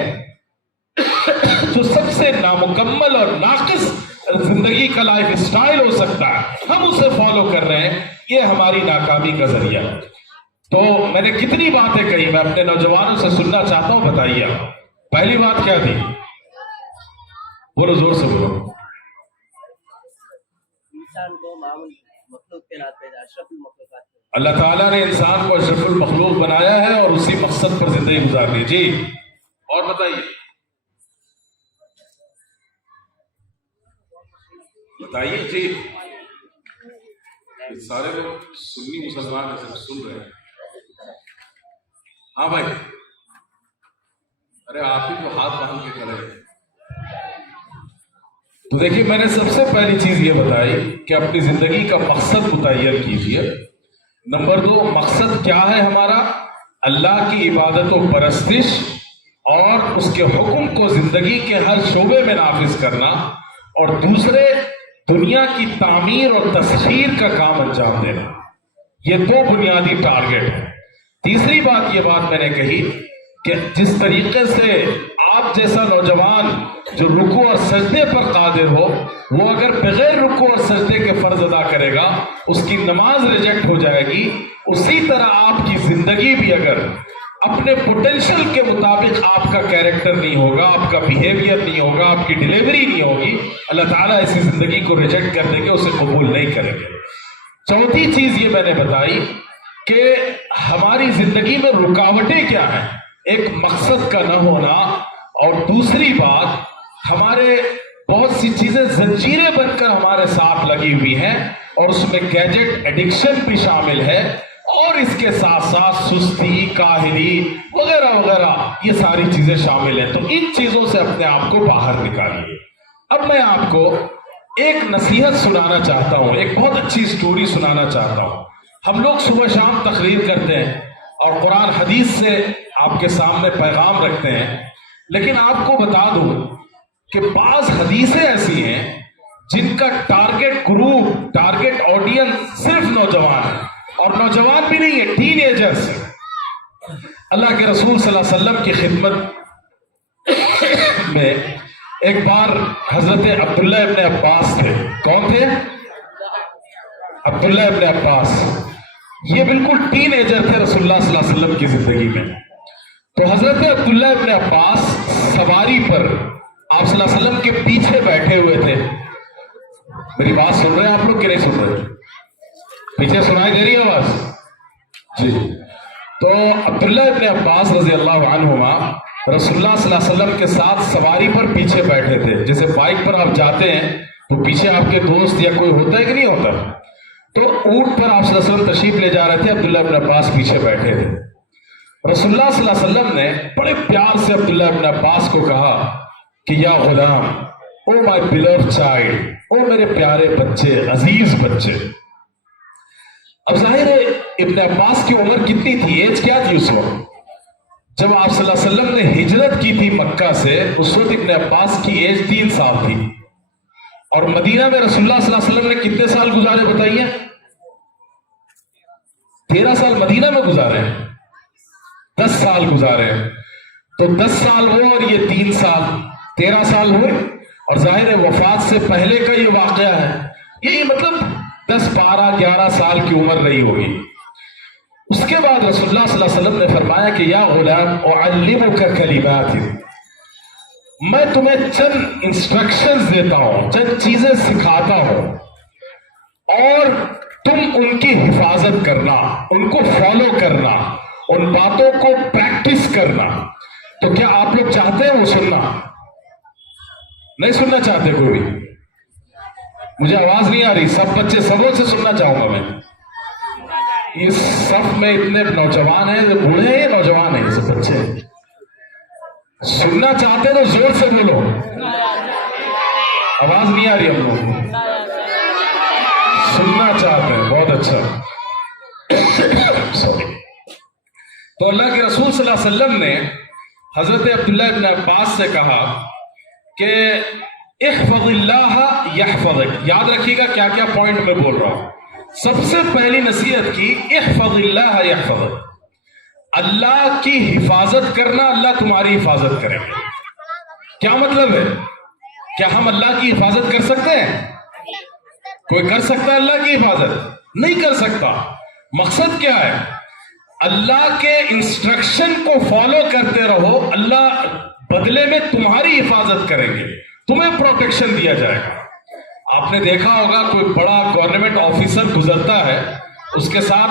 جو سب سے نامکمل اور ناقص زندگی کا لائف اسٹائل ہو سکتا ہے، ہم اسے فالو کر رہے ہیں، یہ ہماری ناکامی کا ذریعہ ہے۔ تو میں نے کتنی باتیں کہی، میں اپنے نوجوانوں سے سننا چاہتا ہوں، بتائیے پہلی بات کیا تھی؟ بولو، زور سے بولو۔ انسان کو معمول مخلوق کے ناطے اشرف المخلوقات اللہ تعالیٰ نے انسان کو اشرف المخلوق بنایا ہے اور اسی مقصد پر زندگی گزارنی. جی اور بتائیے جی. سارے لوگ سنی مسلمان ہیں، سن رہے ہیں. ہاں بھائی، ارے آپ ہی تو ہاتھ باندھ کے کھڑے ہیں. تو دیکھیے، میں نے سب سے پہلی چیز یہ بتائی کہ اپنی زندگی کا مقصد متعین کیجیے. نمبر 2، مقصد کیا ہے ہمارا؟ اللہ کی عبادت و پرستش اور اس کے حکم کو زندگی کے ہر شعبے میں نافذ کرنا، اور دوسرے دنیا کی تعمیر اور تسخیر کا کام انجام دینا. یہ 2 بنیادی ٹارگٹ ہیں. تیسری بات میں نے کہی کہ جس طریقے سے آپ جیسا نوجوان جو رکوع اور سجدے پر قادر ہو، وہ اگر بغیر رکوع اور سجدے کے فرض ادا کرے گا اس کی نماز ریجیکٹ ہو جائے گی. اسی طرح آپ کی زندگی بھی اگر اپنے پوٹینشل کے مطابق آپ کا کیریکٹر نہیں ہوگا، آپ کا بیہیویئر نہیں ہوگا، آپ کی ڈیلیوری نہیں ہوگی، اللہ تعالیٰ ایسی زندگی کو ریجیکٹ کر دیں گے، اسے قبول نہیں کریں گے. چوتھی چیز یہ میں نے بتائی کہ ہماری زندگی میں رکاوٹیں کیا ہیں. ایک مقصد کا نہ ہونا، اور دوسری بات ہمارے بہت سی چیزیں زنجیریں بن کر ہمارے ساتھ لگی ہوئی ہیں، اور اس میں گیجٹ ایڈکشن بھی شامل ہے، اور اس کے ساتھ ساتھ سستی، کاہلی وغیرہ وغیرہ، یہ ساری چیزیں شامل ہیں. تو ان چیزوں سے اپنے آپ کو باہر نکالیے. اب میں آپ کو ایک نصیحت سنانا چاہتا ہوں، ایک بہت اچھی سٹوری سنانا چاہتا ہوں. ہم لوگ صبح شام تقریر کرتے ہیں اور قرآن حدیث سے آپ کے سامنے پیغام رکھتے ہیں، لیکن آپ کو بتا دوں کہ بعض حدیثیں ایسی ہیں جن کا ٹارگٹ گروپ، ٹارگٹ آڈینس صرف نوجوان ہے، اور نوجوان بھی نہیں ہے، ٹین ایجرز ہیں. اللہ کے رسول صلی اللہ علیہ وسلم کی خدمت میں ایک بار حضرت عبداللہ ابن عباس تھے. کون تھے؟ عبداللہ ابن عباس. یہ بالکل ٹین ایجر تھے رسول اللہ صلی اللہ علیہ وسلم کی زندگی میں. تو حضرت عبداللہ ابن عباس سواری پر آپ صلی اللہ علیہ وسلم کے پیچھے بیٹھے ہوئے تھے. میری بات سن رہے ہیں آپ لوگ کہ نہیں سن رہے؟ پیچھے سنائی دے رہی ہے آواز؟ جی. تو عبداللہ ابن عباس رضی اللہ عنہما رسول اللہ صلی اللہ علیہ وسلم کے ساتھ سواری پر پیچھے بیٹھے تھے. جیسے بائک پر آپ جاتے ہیں تو پیچھے آپ کے دوست یا کوئی ہوتا ہے کہ نہیں ہوتا؟ تو اونٹ پر آپ صلی اللہ علیہ وسلم تشریف لے جا رہے تھے، عبداللہ ابن عباس پیچھے بیٹھے تھے. رسول اللہ صلی اللہ علیہ وسلم نے بڑے پیار سے عبداللہ ابن عباس کو کہا کہ یا غلام، او مائی بیلوڈ چائلڈ، او میرے پیارے بچے، عزیز بچے. اب ظاہر ہے ابن عباس کی عمر کتنی تھی، ایج کیا تھی اس وقت؟ جب آپ صلی اللہ علیہ وسلم نے ہجرت کی تھی مکہ سے، اس وقت ابن عباس کی ایج 3 سال تھی. اور مدینہ میں رسول اللہ صلی اللہ علیہ وسلم نے کتنے سال گزارے بتائیے؟ 13 سال مدینہ میں گزارے، 10 سال گزارے. تو 10 سال وہ اور یہ 3 سال، 13 سال ہوئے. اور ظاہر ہے وفات سے پہلے کا یہ واقعہ ہے، یہی مطلب 10، 12، 11 سال کی عمر رہی ہوگی. اس کے بعد رسول اللہ صلی اللہ علیہ وسلم نے فرمایا کہ یا غلام اعلمک کلمات، میں تمہیں چند انسٹرکشنز دیتا ہوں، چند چیزیں سکھاتا ہوں، اور تم ان کی حفاظت کرنا، ان کو فالو کرنا، ان باتوں کو پریکٹس کرنا. تو کیا آپ لوگ چاہتے ہیں وہ سننا؟ نہیں سننا چاہتے کوئی؟ مجھے آواز نہیں آ رہی. سب بچے سبوں سے سننا چاہوں گا میں. اس صف میں اتنے نوجوان ہیں، بوڑھے ہیں یا نوجوان ہیں؟ یہ سب بچے سننا چاہتے تو زور سے بولو. آواز نہیں آ رہی ہم لوگوں کو. سننا چاہتے ہیں، بہت اچھا. تو اللہ کے رسول صلی اللہ علیہ وسلم نے حضرت عبداللہ ابن عباس سے کہا کہ احفظ اللہ یحفظک. یاد رکھیے گا کیا کیا پوائنٹ میں بول رہا ہوں. سب سے پہلی نصیحت کی احفظ اللہ یحفظک، اللہ کی حفاظت کرنا، اللہ تمہاری حفاظت کرے گا. کیا مطلب ہے؟ کیا ہم اللہ کی حفاظت کر سکتے ہیں؟ کوئی کر سکتا ہے اللہ کی حفاظت؟ نہیں کر سکتا. مقصد کیا ہے؟ اللہ کے انسٹرکشن کو فالو کرتے رہو، اللہ بدلے میں تمہاری حفاظت کریں گے، تمہیں پروٹیکشن دیا جائے گا. آپ نے دیکھا ہوگا کوئی بڑا گورنمنٹ آفیسر گزرتا ہے، اس کے ساتھ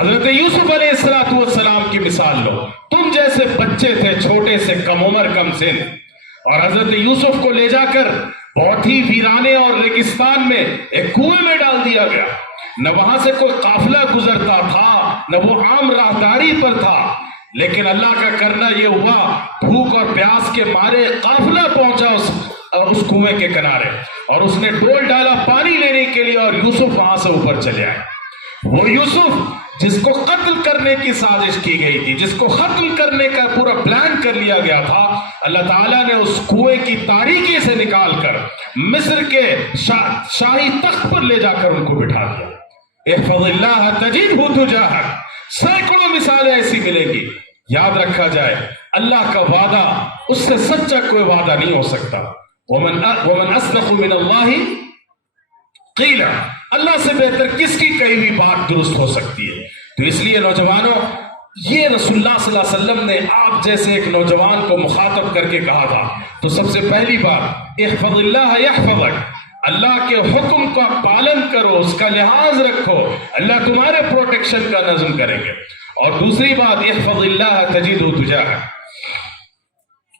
حضرت یوسف علیہ السلام کی مثال لو. تم جیسے بچے تھے چھوٹے سے کم عمر کم سن, اور حضرت یوسف کو لے جا کر بہت ہی ویرانے اور ریگستان میں ایک کنویں میں ڈال دیا گیا. نہ وہاں سے کوئی قافلہ گزرتا تھا, نہ وہ عام راہداری پر تھا, لیکن اللہ کا کرنا یہ ہوا بھوک اور پیاس کے مارے قافلہ پہنچا اس کنویں کے کنارے, اور اس نے ڈول ڈالا پانی لینے کے لیے, اور یوسف وہاں سے اوپر چلے آئے. وہ یوسف جس کو قتل کرنے کی سازش کی گئی تھی, جس کو قتل کرنے کا پورا پلان کر لیا گیا تھا, اللہ تعالیٰ نے اس کنویں کی تاریکی سے نکال کر مصر کے شاہی تخت پر لے جا کر ان کو بٹھا دیا. احفظ اللہ تجدہ تجاہک. سینکڑوں مثالیں ایسی ملیں گی. یاد رکھا جائے اللہ کا وعدہ اس سے سچا کوئی وعدہ نہیں ہو سکتا. ومن اصدق من اللہ قیلا. اللہ سے بہتر کس کی کہی ہوئی بات درست ہو سکتی ہے؟ تو اس لیے نوجوانوں, یہ رسول اللہ صلی اللہ علیہ وسلم نے آپ جیسے ایک نوجوان کو مخاطب کر کے کہا تھا. تو سب سے پہلی بات, احفظ اللہ یحفظک. اللہ کے حکم کا پالن کرو, اس کا لحاظ رکھو, اللہ تمہارے پروٹیکشن کا نظم کریں گے. اور دوسری بات, احفظ اللہ تجدہ تجاہک.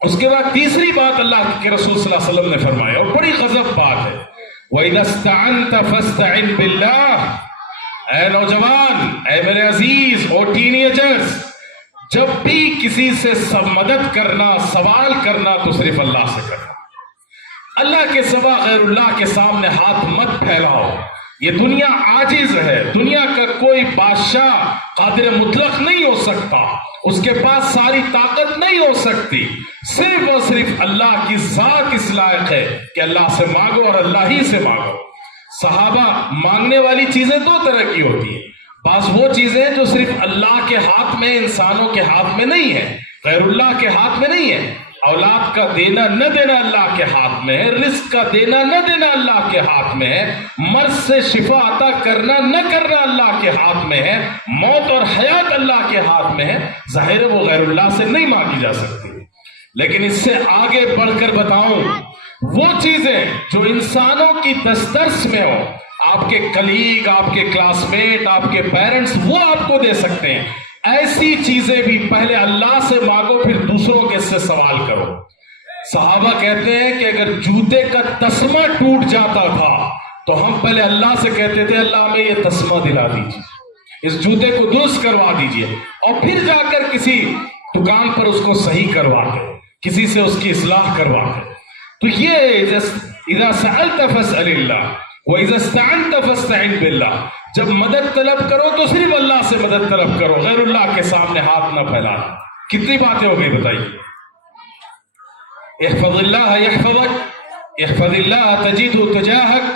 اس کے بعد تیسری بات اللہ کے رسول صلی اللہ علیہ وسلم نے فرمایا, اور بڑی غضب بات ہے, وَإِذَا اسْتَعَنْتَ فَاسْتَعِنْ بِاللَّهِ. اے نوجوان, اے میرے عزیز اور ٹین ایجرز, جب بھی کسی سے مدد کرنا, سوال کرنا تو صرف اللہ سے کرنا. اللہ کے سوا غیر اللہ کے سامنے ہاتھ مت پھیلاؤ. یہ دنیا عاجز ہے, دنیا کا کوئی بادشاہ قادر مطلق نہیں ہو سکتا, اس کے پاس ساری طاقت نہیں ہو سکتی. صرف اور صرف اللہ کی ذات اس لائق ہے کہ اللہ سے مانگو اور اللہ ہی سے مانگو. صحابہ مانگنے والی چیزیں دو طرح کی ہوتی ہیں. بعض وہ چیزیں جو صرف اللہ کے ہاتھ میں, انسانوں کے ہاتھ میں نہیں ہے, غیر اللہ کے ہاتھ میں نہیں ہے. اولاد کا دینا نہ دینا اللہ کے ہاتھ میں ہے, رزق کا دینا نہ دینا اللہ کے ہاتھ میں ہے, مرض سے شفا عطا کرنا نہ کرنا اللہ کے ہاتھ میں ہے, موت اور حیات اللہ کے ہاتھ میں ہے. ظاہر ہے وہ غیر اللہ سے نہیں مانگی جا سکتی. لیکن اس سے آگے بڑھ کر بتاؤں, وہ چیزیں جو انسانوں کی دسترس میں ہو, آپ کے کلیگ, آپ کے کلاس میٹ, آپ کے پیرنٹس, وہ آپ کو دے سکتے ہیں. ایسی چیزیں بھی پہلے اللہ سے مانگو, پھر دوسروں کے سے سوال کرو. صحابہ کہتے ہیں کہ اگر جوتے کا تسمہ ٹوٹ جاتا تھا تو ہم پہلے اللہ سے کہتے تھے اللہ ہمیں یہ تسمہ دلا دیجیے, اس جوتے کو درست کروا دیجیے, اور پھر جا کر کسی دکان پر اس کو صحیح کروا کے, کسی سے اس کی اصلاح کروا کے. تو یہ اذا سألت فاسأل اللہ وَإِذَا اسْتَعَنْتَ فَاسْتَعِنْ بِاللَّهِ. جب مدد طلب کرو تو صرف اللہ سے مدد طلب کرو, غیر اللہ کے سامنے ہاتھ نہ پھیلانا. کتنی باتیں ہو گئی بتائیے. احفظ اللہ یحفظک, احفظ اللہ تجدہ تجاہک.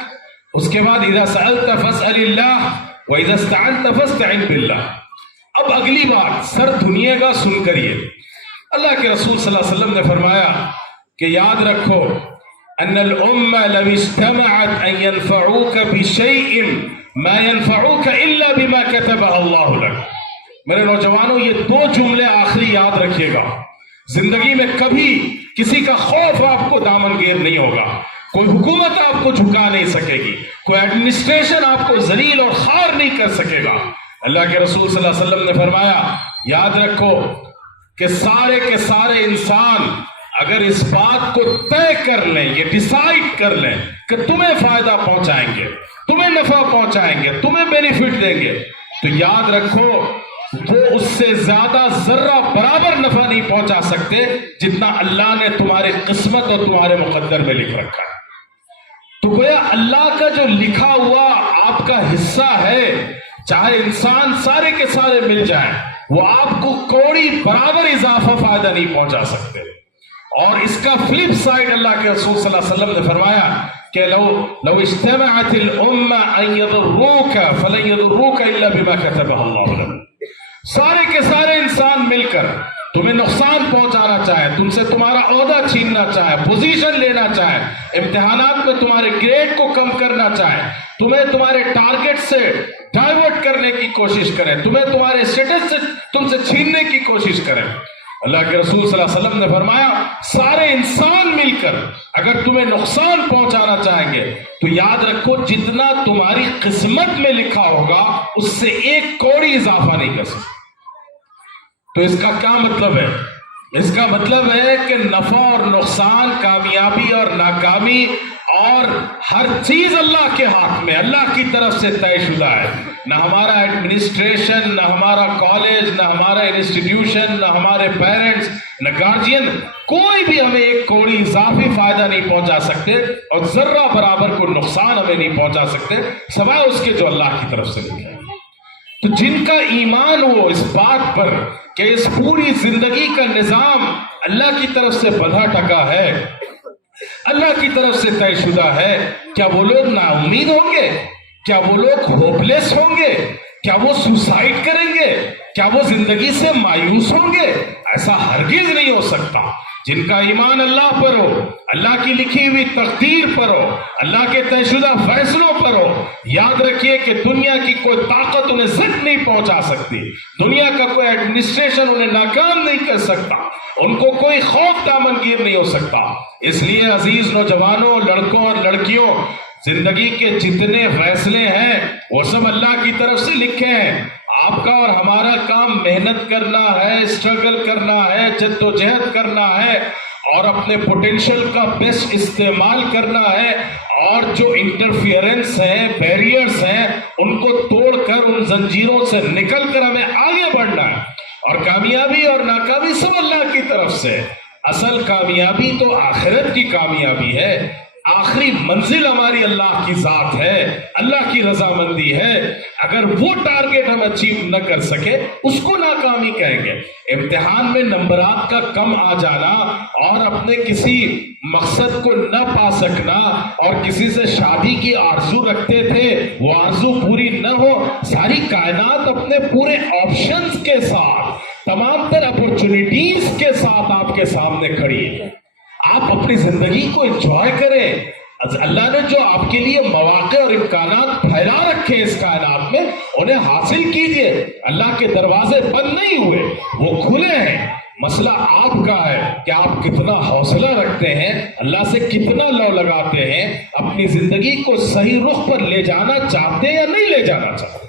اس کے بعد اذا سألت فاسأل اللہ وَإِذَا اسْتَعَنْتَ فَاسْتَعِنْ بِاللَّهِ. اب اگلی بات سر دنیا کا سن کریے. اللہ کے رسول صلی اللہ علیہ وسلم نے فرمایا کہ یاد رکھو ان الامہ لو اجتمعت ان ينفعوك بشيء ما ينفعوك الا بما كتبه الله لك. میرے نوجوانوں, یہ دو جملے آخری یاد رکھیے گا. زندگی میں کبھی کسی کا خوف آپ کو دامن گیر نہیں ہوگا, کوئی حکومت آپ کو جھکا نہیں سکے گی, کوئی ایڈمنسٹریشن آپ کو ذلیل اور خوار نہیں کر سکے گا. اللہ کے رسول صلی اللہ علیہ وسلم نے فرمایا یاد رکھو کہ سارے کے سارے انسان اگر اس بات کو طے کر لیں, یہ ڈیسائیڈ کر لیں کہ تمہیں فائدہ پہنچائیں گے, تمہیں نفع پہنچائیں گے, تمہیں بینیفٹ دیں گے, تو یاد رکھو وہ اس سے زیادہ ذرہ برابر نفع نہیں پہنچا سکتے جتنا اللہ نے تمہاری قسمت اور تمہارے مقدر میں لکھ رکھا ہے. تو گویا اللہ کا جو لکھا ہوا آپ کا حصہ ہے, چاہے انسان سارے کے سارے مل جائیں, وہ آپ کو کوڑی برابر اضافہ فائدہ نہیں پہنچا سکتے. اور اس کا فلپ سائڈ اللہ کے رسول صلی اللہ علیہ وسلم نے فرمایا کہ لو اجتمعت الامہ ان يضروک فلن يضروک الا بما كتب اللہ لك. سارے کے سارے انسان مل کر تمہیں نقصان پہنچانا چاہے, تم سے تمہارا عہدہ چھیننا چاہے, پوزیشن لینا چاہے, امتحانات میں تمہارے گریڈ کو کم کرنا چاہے, تمہیں تمہارے ٹارگٹ سے ڈائیورٹ کرنے کی کوشش کریں, تمہیں تمہارے اسٹیٹس سے تم سے چھیننے کی کوشش کریں, اللہ کے رسول صلی اللہ علیہ وسلم نے فرمایا سارے انسان مل کر اگر تمہیں نقصان پہنچانا چاہیں گے تو یاد رکھو جتنا تمہاری قسمت میں لکھا ہوگا اس سے 1 کوڑی اضافہ نہیں کر سکتے. تو اس کا کیا مطلب ہے؟ اس کا مطلب ہے کہ نفع اور نقصان، کامیابی اور ناکامی اور ہر چیز اللہ کے ہاتھ میں، اللہ کی طرف سے طے شدہ ہے. نہ ہمارا ایڈمنسٹریشن، نہ ہمارا کالج، نہ ہمارا انسٹیٹیوشن، نہ ہمارے پیرنٹس، نہ گارجین، کوئی بھی ہمیں 1 کوڑی اضافی فائدہ نہیں پہنچا سکتے اور ذرہ برابر کو نقصان ہمیں نہیں پہنچا سکتے سوائے اس کے جو اللہ کی طرف سے لکھا ہے. تو جن کا ایمان ہو اس بات پر کہ اس پوری زندگی کا نظام اللہ کی طرف سے بندھا ٹکا ہے، اللہ کی طرف سے طے شدہ ہے، کیا وہ لوگ نا امید ہوں گے؟ کیا وہ لوگ ہوپلیس ہوں گے؟ کیا وہ سوسائڈ کریں گے؟ کیا وہ زندگی سے مایوس ہوں گے؟ ایسا ہرگز نہیں ہو سکتا. جن کا ایمان اللہ پر ہو، اللہ کی لکھی ہوئی تقدیر پر ہو، اللہ کے طے شدہ فیصلوں پر ہو، یاد رکھیے کہ دنیا کی کوئی طاقت انہیں زد نہیں پہنچا سکتی، دنیا کا کوئی ایڈمنسٹریشن انہیں ناکام نہیں کر سکتا، ان کو کوئی خوف دامنگیر نہیں ہو سکتا. اس لیے عزیز نوجوانوں، لڑکوں اور لڑکیوں، زندگی کے جتنے فیصلے ہیں وہ سب اللہ کی طرف سے لکھے ہیں. آپ کا اور ہمارا کام محنت کرنا ہے، اسٹرگل کرنا ہے، جدوجہد کرنا ہے اور اپنے پوٹینشل کا بیسٹ استعمال کرنا ہے، اور جو انٹرفیئرنس ہیں، بیریئرز ہیں، ان کو توڑ کر ان زنجیروں سے نکل کر ہمیں آگے بڑھنا ہے. اور کامیابی اور ناکامی سب اللہ کی طرف سے. اصل کامیابی تو آخرت کی کامیابی ہے، آخری منزل ہماری اللہ کی ذات ہے، اللہ کی رضامندی ہے. اگر وہ ٹارگٹ ہم اچیو نہ کر سکے اس کو ناکامی کہیں گے. امتحان میں نمبرات کا کم آ جانا اور اپنے کسی مقصد کو نہ پا سکنا، اور کسی سے شادی کی آرزو رکھتے تھے وہ آرزو پوری نہ ہو، ساری کائنات اپنے پورے آپشنز کے ساتھ، تمام تر اپورچونٹیز کے ساتھ آپ کے سامنے کھڑی ہے. آپ اپنی زندگی کو انجوائے کریں. اللہ نے جو آپ کے لیے مواقع اور امکانات پھیلا رکھے اس کائنات میں انہیں حاصل کیجئے. اللہ کے دروازے بند نہیں ہوئے، وہ کھلے ہیں. مسئلہ آپ کا ہے کہ آپ کتنا حوصلہ رکھتے ہیں، اللہ سے کتنا لو لگاتے ہیں، اپنی زندگی کو صحیح رخ پر لے جانا چاہتے ہیں یا نہیں لے جانا چاہتے.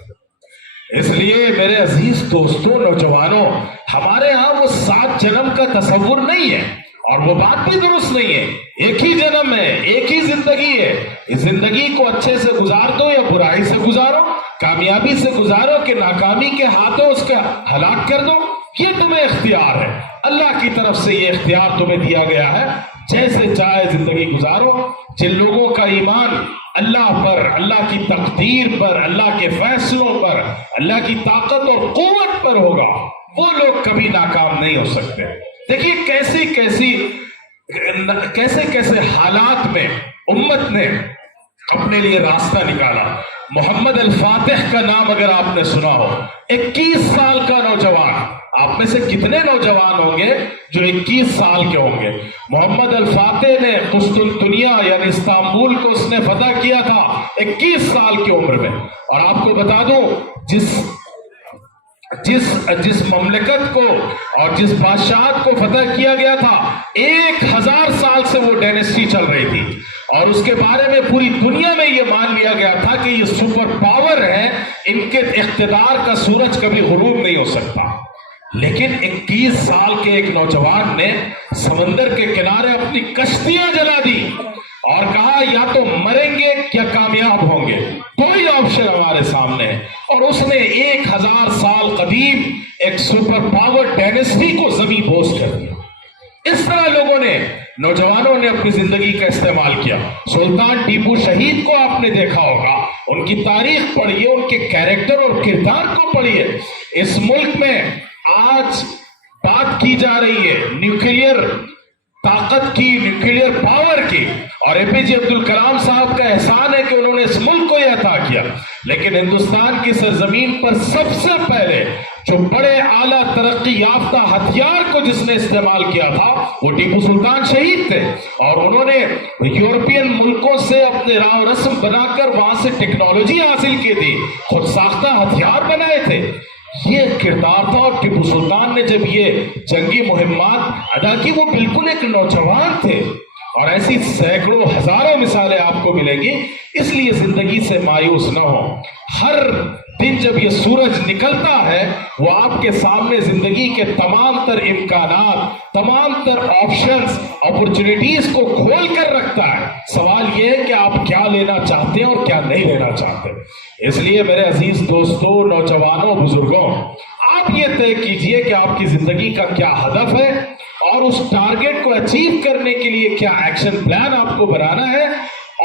اس لیے میرے عزیز دوستوں، نوجوانوں، ہمارے ہاں وہ 7 جنم کا تصور نہیں ہے، اور وہ بات بھی درست نہیں ہے. ایک ہی جنم ہے، ایک ہی زندگی ہے. اس زندگی کو اچھے سے گزار دو یا برائی سے گزارو، کامیابی سے گزارو کہ ناکامی کے ہاتھوں اس کا ہلاک کر دو، یہ تمہیں اختیار ہے. اللہ کی طرف سے یہ اختیار تمہیں دیا گیا ہے، جیسے چاہے زندگی گزارو. جن لوگوں کا ایمان اللہ پر، اللہ کی تقدیر پر، اللہ کے فیصلوں پر، اللہ کی طاقت اور قوت پر ہوگا، وہ لوگ کبھی ناکام نہیں ہو سکتے. دیکھیے کیسے کیسے حالات میں امت نے اپنے لیے راستہ نکالا. محمد الفاتح کا نام اگر آپ نے سنا ہو، 21 سال کا نوجوان. آپ میں سے کتنے نوجوان ہوں گے جو 21 سال کے ہوں گے؟ محمد الفاتح نے قسطنطنیہ یعنی استنبول کو اس نے فتح کیا تھا 21 سال کی عمر میں. اور آپ کو بتا دوں جس مملکت کو اور جس بادشاہت کو فتح کیا گیا تھا 1000 سال سے وہ ڈائنیسٹی چل رہی تھی، اور اس کے بارے میں پوری دنیا میں یہ مان لیا گیا تھا کہ یہ سپر پاور ہے، ان کے اقتدار کا سورج کبھی غروب نہیں ہو سکتا. لیکن 21 سال کے ایک نوجوان نے سمندر کے کنارے اپنی کشتیاں جلا دی اور کہا یا تو مریں گے یا کامیاب ہوں گے، کوئی آپشن ہمارے سامنے ہے. اور اس نے 1000 سال قدیم ایک سپر پاور ڈائنیسٹی کو زمین بوس کر دیا. اس طرح لوگوں نے، نوجوانوں نے اپنی زندگی کا استعمال کیا. سلطان ٹیپو شہید کو آپ نے دیکھا ہوگا، ان کی تاریخ پڑھیے، ان کے کیریکٹر اور کردار کو پڑھیے. اس ملک میں آج بات کی جا رہی ہے نیوکلیئر طاقت کی، نیوکلیئر پاور کی، اور اے پی جے عبد الکلام صاحب کا احسان ہے کہ انہوں نے اس ملک کو یہ عطا کیا. لیکن ہندوستان کی سرزمین پر سب سے پہلے جو بڑے اعلیٰ ترقی یافتہ ہتھیار کو جس نے استعمال کیا تھا وہ ٹیپو سلطان شہید تھے. اور انہوں نے یورپین ملکوں سے اپنے راہ رسم بنا کر وہاں سے ٹیکنالوجی حاصل کی تھی، خود ساختہ ہتھیار بنائے تھے. یہ کردار تھا. اور ٹیپو سلطان نے جب یہ جنگی مہمات ادا کی وہ بالکل ایک نوجوان تھے. اور ایسی سینکڑوں ہزاروں مثالیں آپ کو ملیں گی. اس لیے زندگی سے مایوس نہ ہو. ہر دن جب یہ سورج نکلتا ہے وہ آپ کے سامنے زندگی کے تمام تر امکانات, تمام تر آپشنز, اپرچونٹیز کو کھول کر رکھتا ہے. سوال یہ ہے کہ آپ کیا لینا چاہتے ہیں اور کیا نہیں لینا چاہتے. اس لیے میرے عزیز دوستوں, نوجوانوں, بزرگوں, آپ یہ طے کیجئے کہ آپ کی زندگی کا کیا ہدف ہے اور اس ٹارگٹ کو اچیو کرنے کے لیے کیا ایکشن پلان آپ کو بنانا ہے.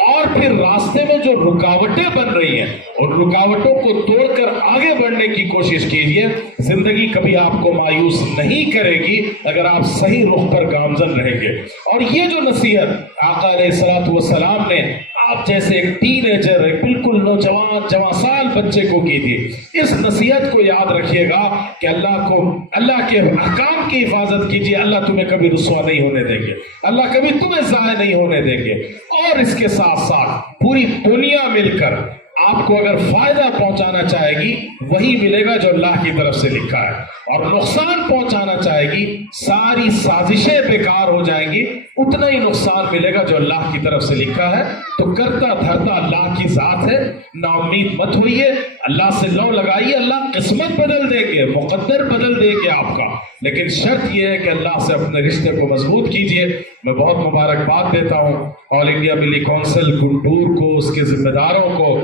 اور پھر راستے میں جو رکاوٹیں بن رہی ہیں ان رکاوٹوں کو توڑ کر آگے بڑھنے کی کوشش کیجئے. زندگی کبھی آپ کو مایوس نہیں کرے گی اگر آپ صحیح رخ پر گامزن رہیں گے. اور یہ جو نصیحت آقا علیہ الصلوۃ والسلام نے آپ جیسے ایک ٹین ایجر, ایک بالکل نوجوان جوان سال بچے کو کی تھی, اس نصیحت کو یاد رکھیے گا کہ اللہ کے احکام کی حفاظت کیجیے. اللہ تمہیں کبھی رسوا نہیں ہونے دیں گے, اللہ کبھی تمہیں ضائع نہیں ہونے دیں گے. اور اس کے ساتھ ساتھ پوری دنیا مل کر آپ کو اگر فائدہ پہنچانا چاہے گی وہی ملے گا جو اللہ کی طرف سے لکھا ہے, اور نقصان پہنچانا چاہے گی ساری سازشیں بیکار ہو جائیں گی, اتنا ہی نقصان ملے گا جو اللہ کی طرف سے لکھا ہے. تو کرتا دھرتا اللہ کی ذات ہے, نا امید مت ہوئیے, اللہ سے لو لگائیے. اللہ قسمت بدل دیں گے, مقدر بدل دیں گے آپ کا, لیکن شرط یہ ہے کہ اللہ سے اپنے رشتے کو مضبوط کیجئے. میں بہت مبارکباد دیتا ہوں آل انڈیا ملی کونسل گنٹور کو, اس کے ذمہ داروں کو,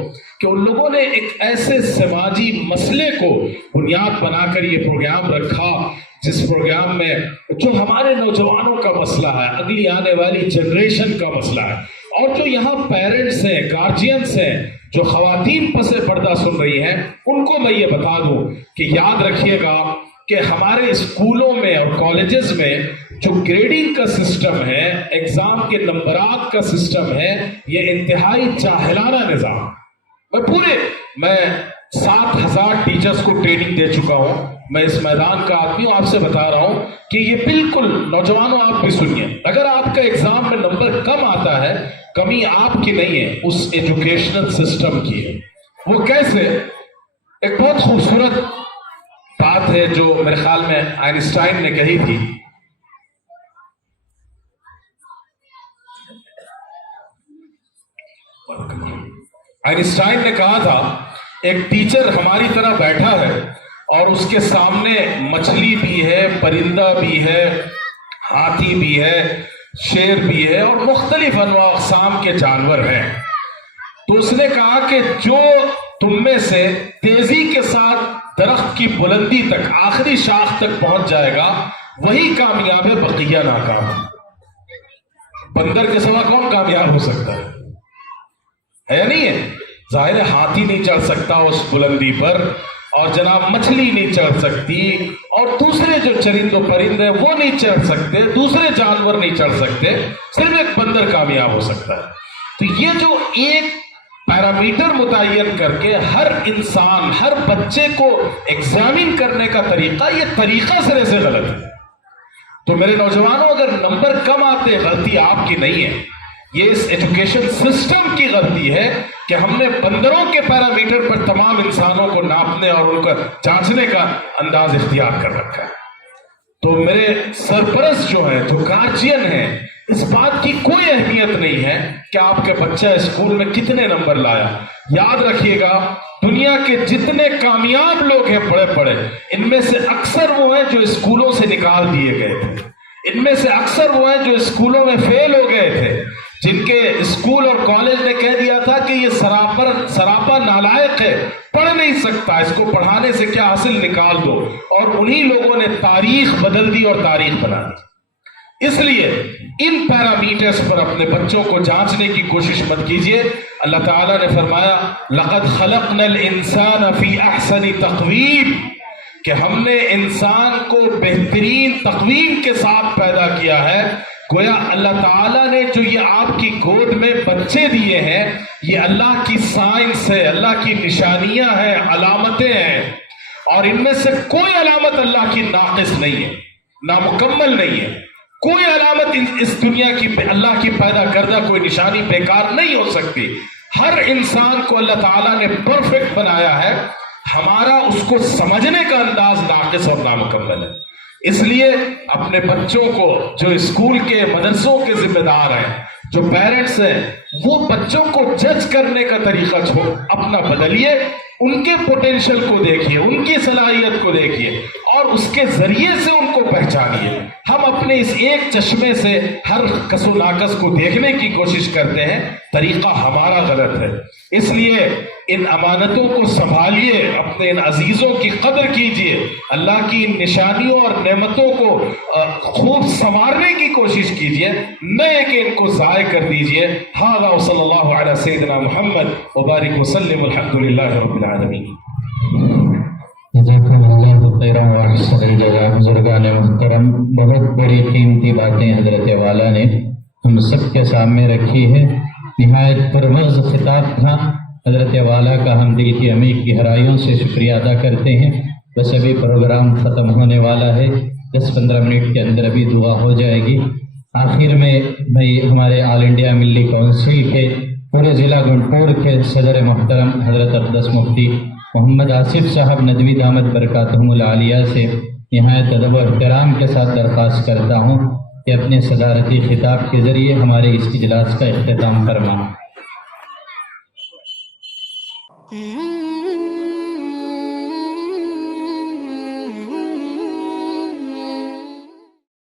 کہ ان لوگوں نے ایک ایسے سماجی مسئلے کو بنیاد بنا کر یہ پروگرام رکھا جس پروگرام میں جو ہمارے نوجوانوں کا مسئلہ ہے, اگلی آنے والی جنریشن کا مسئلہ ہے, اور جو یہاں پیرنٹس ہیں, گارجینس ہیں, جو خواتین پس پردہ سن رہی ہیں, ان کو میں یہ بتا دوں کہ یاد رکھیے گا کہ ہمارے اسکولوں میں اور کالجز میں جو گریڈنگ کا سسٹم ہے, ایگزام کے نمبرات کا سسٹم ہے, یہ انتہائی جاہلانہ نظام. میں 7,000 ٹیچرز کو ٹریننگ دے چکا ہوں, میں اس میدان کا آدمی ہوں, آپ سے بتا رہا ہوں کہ یہ بالکل, نوجوانوں آپ بھی سنیے, اگر آپ کا ایگزام میں نمبر کم آتا ہے, کمی آپ کی نہیں ہے, اس ایجوکیشنل سسٹم کی ہے. وہ کیسے؟ ایک بہت خوبصورت بات ہے جو میرے خیال میں آئنسٹائن نے کہی تھی. آئنسٹائن نے کہا تھا ایک ٹیچر ہماری طرح بیٹھا ہے اور اس کے سامنے مچھلی بھی ہے, پرندہ بھی ہے, ہاتھی بھی ہے, شیر بھی ہے, اور مختلف انواع اقسام کے جانور ہیں. تو اس نے کہا کہ جو تم میں سے تیزی کے ساتھ درخت کی بلندی تک, آخری شاخ تک پہنچ جائے گا وہی کامیاب ہے, بقیہ ناکام. بندر کے سوا کون کامیاب ہو سکتا ہے یا نہیں ہے؟ ظاہر ہے ہاتھی نہیں چڑھ سکتا اس بلندی پر, اور جناب مچھلی نہیں چڑھ سکتی, اور دوسرے جو چرند و پرند ہیں وہ نہیں چڑھ سکتے, دوسرے جانور نہیں چڑھ سکتے, صرف ایک بندر کامیاب ہو سکتا ہے. تو یہ جو ایک پیرامیٹر متعین کر کے ہر انسان, ہر بچے کو ایگزامن کرنے کا طریقہ, یہ طریقہ سرے سے غلط ہے. تو میرے نوجوانوں, اگر نمبر کم آتے, غلطی آپ کی نہیں ہے, یہ اس ایجوکیشن سسٹم کی غلطی ہے کہ ہم نے بندروں کے پیرامیٹر پر تمام انسانوں کو ناپنے اور ان کو جانچنے کا انداز اختیار کر رکھا ہے. تو میرے سرپرست جو ہیں, جو گارجین ہیں, اس بات کی کوئی اہمیت نہیں ہے کہ آپ کے بچہ اسکول میں کتنے نمبر لایا. یاد رکھیے گا دنیا کے جتنے کامیاب لوگ ہیں پڑھے پڑھے, ان میں سے اکثر وہ ہیں جو اسکولوں سے نکال دیے گئے تھے, ان میں سے اکثر وہ ہیں جو اسکولوں میں فیل ہو گئے تھے, جن کے اسکول اور کالج نے کہہ دیا تھا کہ یہ سراپا نالائق ہے, پڑھ نہیں سکتا, اس کو پڑھانے سے کیا حاصل, نکال دو. اور انہی لوگوں نے تاریخ بدل دی اور تاریخ بنا دی. اس لیے ان پیرامیٹرز پر اپنے بچوں کو جانچنے کی کوشش مت کیجیے. اللہ تعالیٰ نے فرمایا لقد خلقنا الانسان فی احسن تقویم, کہ ہم نے انسان کو بہترین تقویم کے ساتھ پیدا کیا ہے. گویا اللہ تعالیٰ نے جو یہ آپ کی گود میں بچے دیے ہیں, یہ اللہ کی سائنس ہے, اللہ کی نشانیاں ہیں, علامتیں ہیں, اور ان میں سے کوئی علامت اللہ کی ناقص نہیں ہے, نامکمل نہیں ہے. کوئی علامت اس دنیا کی, اللہ کی پیدا کردہ کوئی نشانی بیکار نہیں ہو سکتی. ہر انسان کو اللہ تعالیٰ نے پرفیکٹ بنایا ہے, ہمارا اس کو سمجھنے کا انداز ناقص اور نامکمل ہے. اس لیے اپنے بچوں کو جو اسکول کے مدرسوں کے ذمہ دار ہیں، جو پیرنٹس ہیں، وہ بچوں کو جج کرنے کا طریقہ اپنا بدلیے. ان کے پوٹینشل کو دیکھیے، ان کی صلاحیت کو دیکھیے اور اس کے ذریعے سے ان کو پہچانیے. ہم اپنے اس ایک چشمے سے ہر کس و ناقص کو دیکھنے کی کوشش کرتے ہیں، طریقہ ہمارا غلط ہے. اس لیے ان امانتوں کو سنبھالیے، اپنے ان عزیزوں کی قدر کیجیے، اللہ کی ان نشانیوں اور نعمتوں کو خوب سنوارنے کی کوشش کیجیے، نہ کہ ان کو ضائع کر دیجیے. ھذا وصلی اللہ علی سیدنا محمد وبارک وسلم. الحمدللہ رب العالمین. جزاکم اللہ خیرا واحسن الجزاء. بزرگان محترم، بہت بڑی قیمتی باتیں حضرت والا نے ہم سب کے سامنے رکھی ہے. نہایت پرمغز خطاب تھا حضرت والا کا. ہم دل کی عمیق گہرائیوں سے شکریہ ادا کرتے ہیں. بس ابھی پروگرام ختم ہونے والا ہے، 10-15 منٹ کے اندر ابھی دعا ہو جائے گی. آخر میں بھائی ہمارے آل انڈیا ملی کونسل کے پورے ضلع گنٹور کے صدر محترم حضرت اقدس مفتی محمد آصف صاحب ندوی دامت برکاتہم العالیہ سے نہایت ادب و احترام کے ساتھ درخواست کرتا ہوں کہ اپنے صدارتی خطاب کے ذریعے ہمارے اس اجلاس کا اختتام فرمائیں.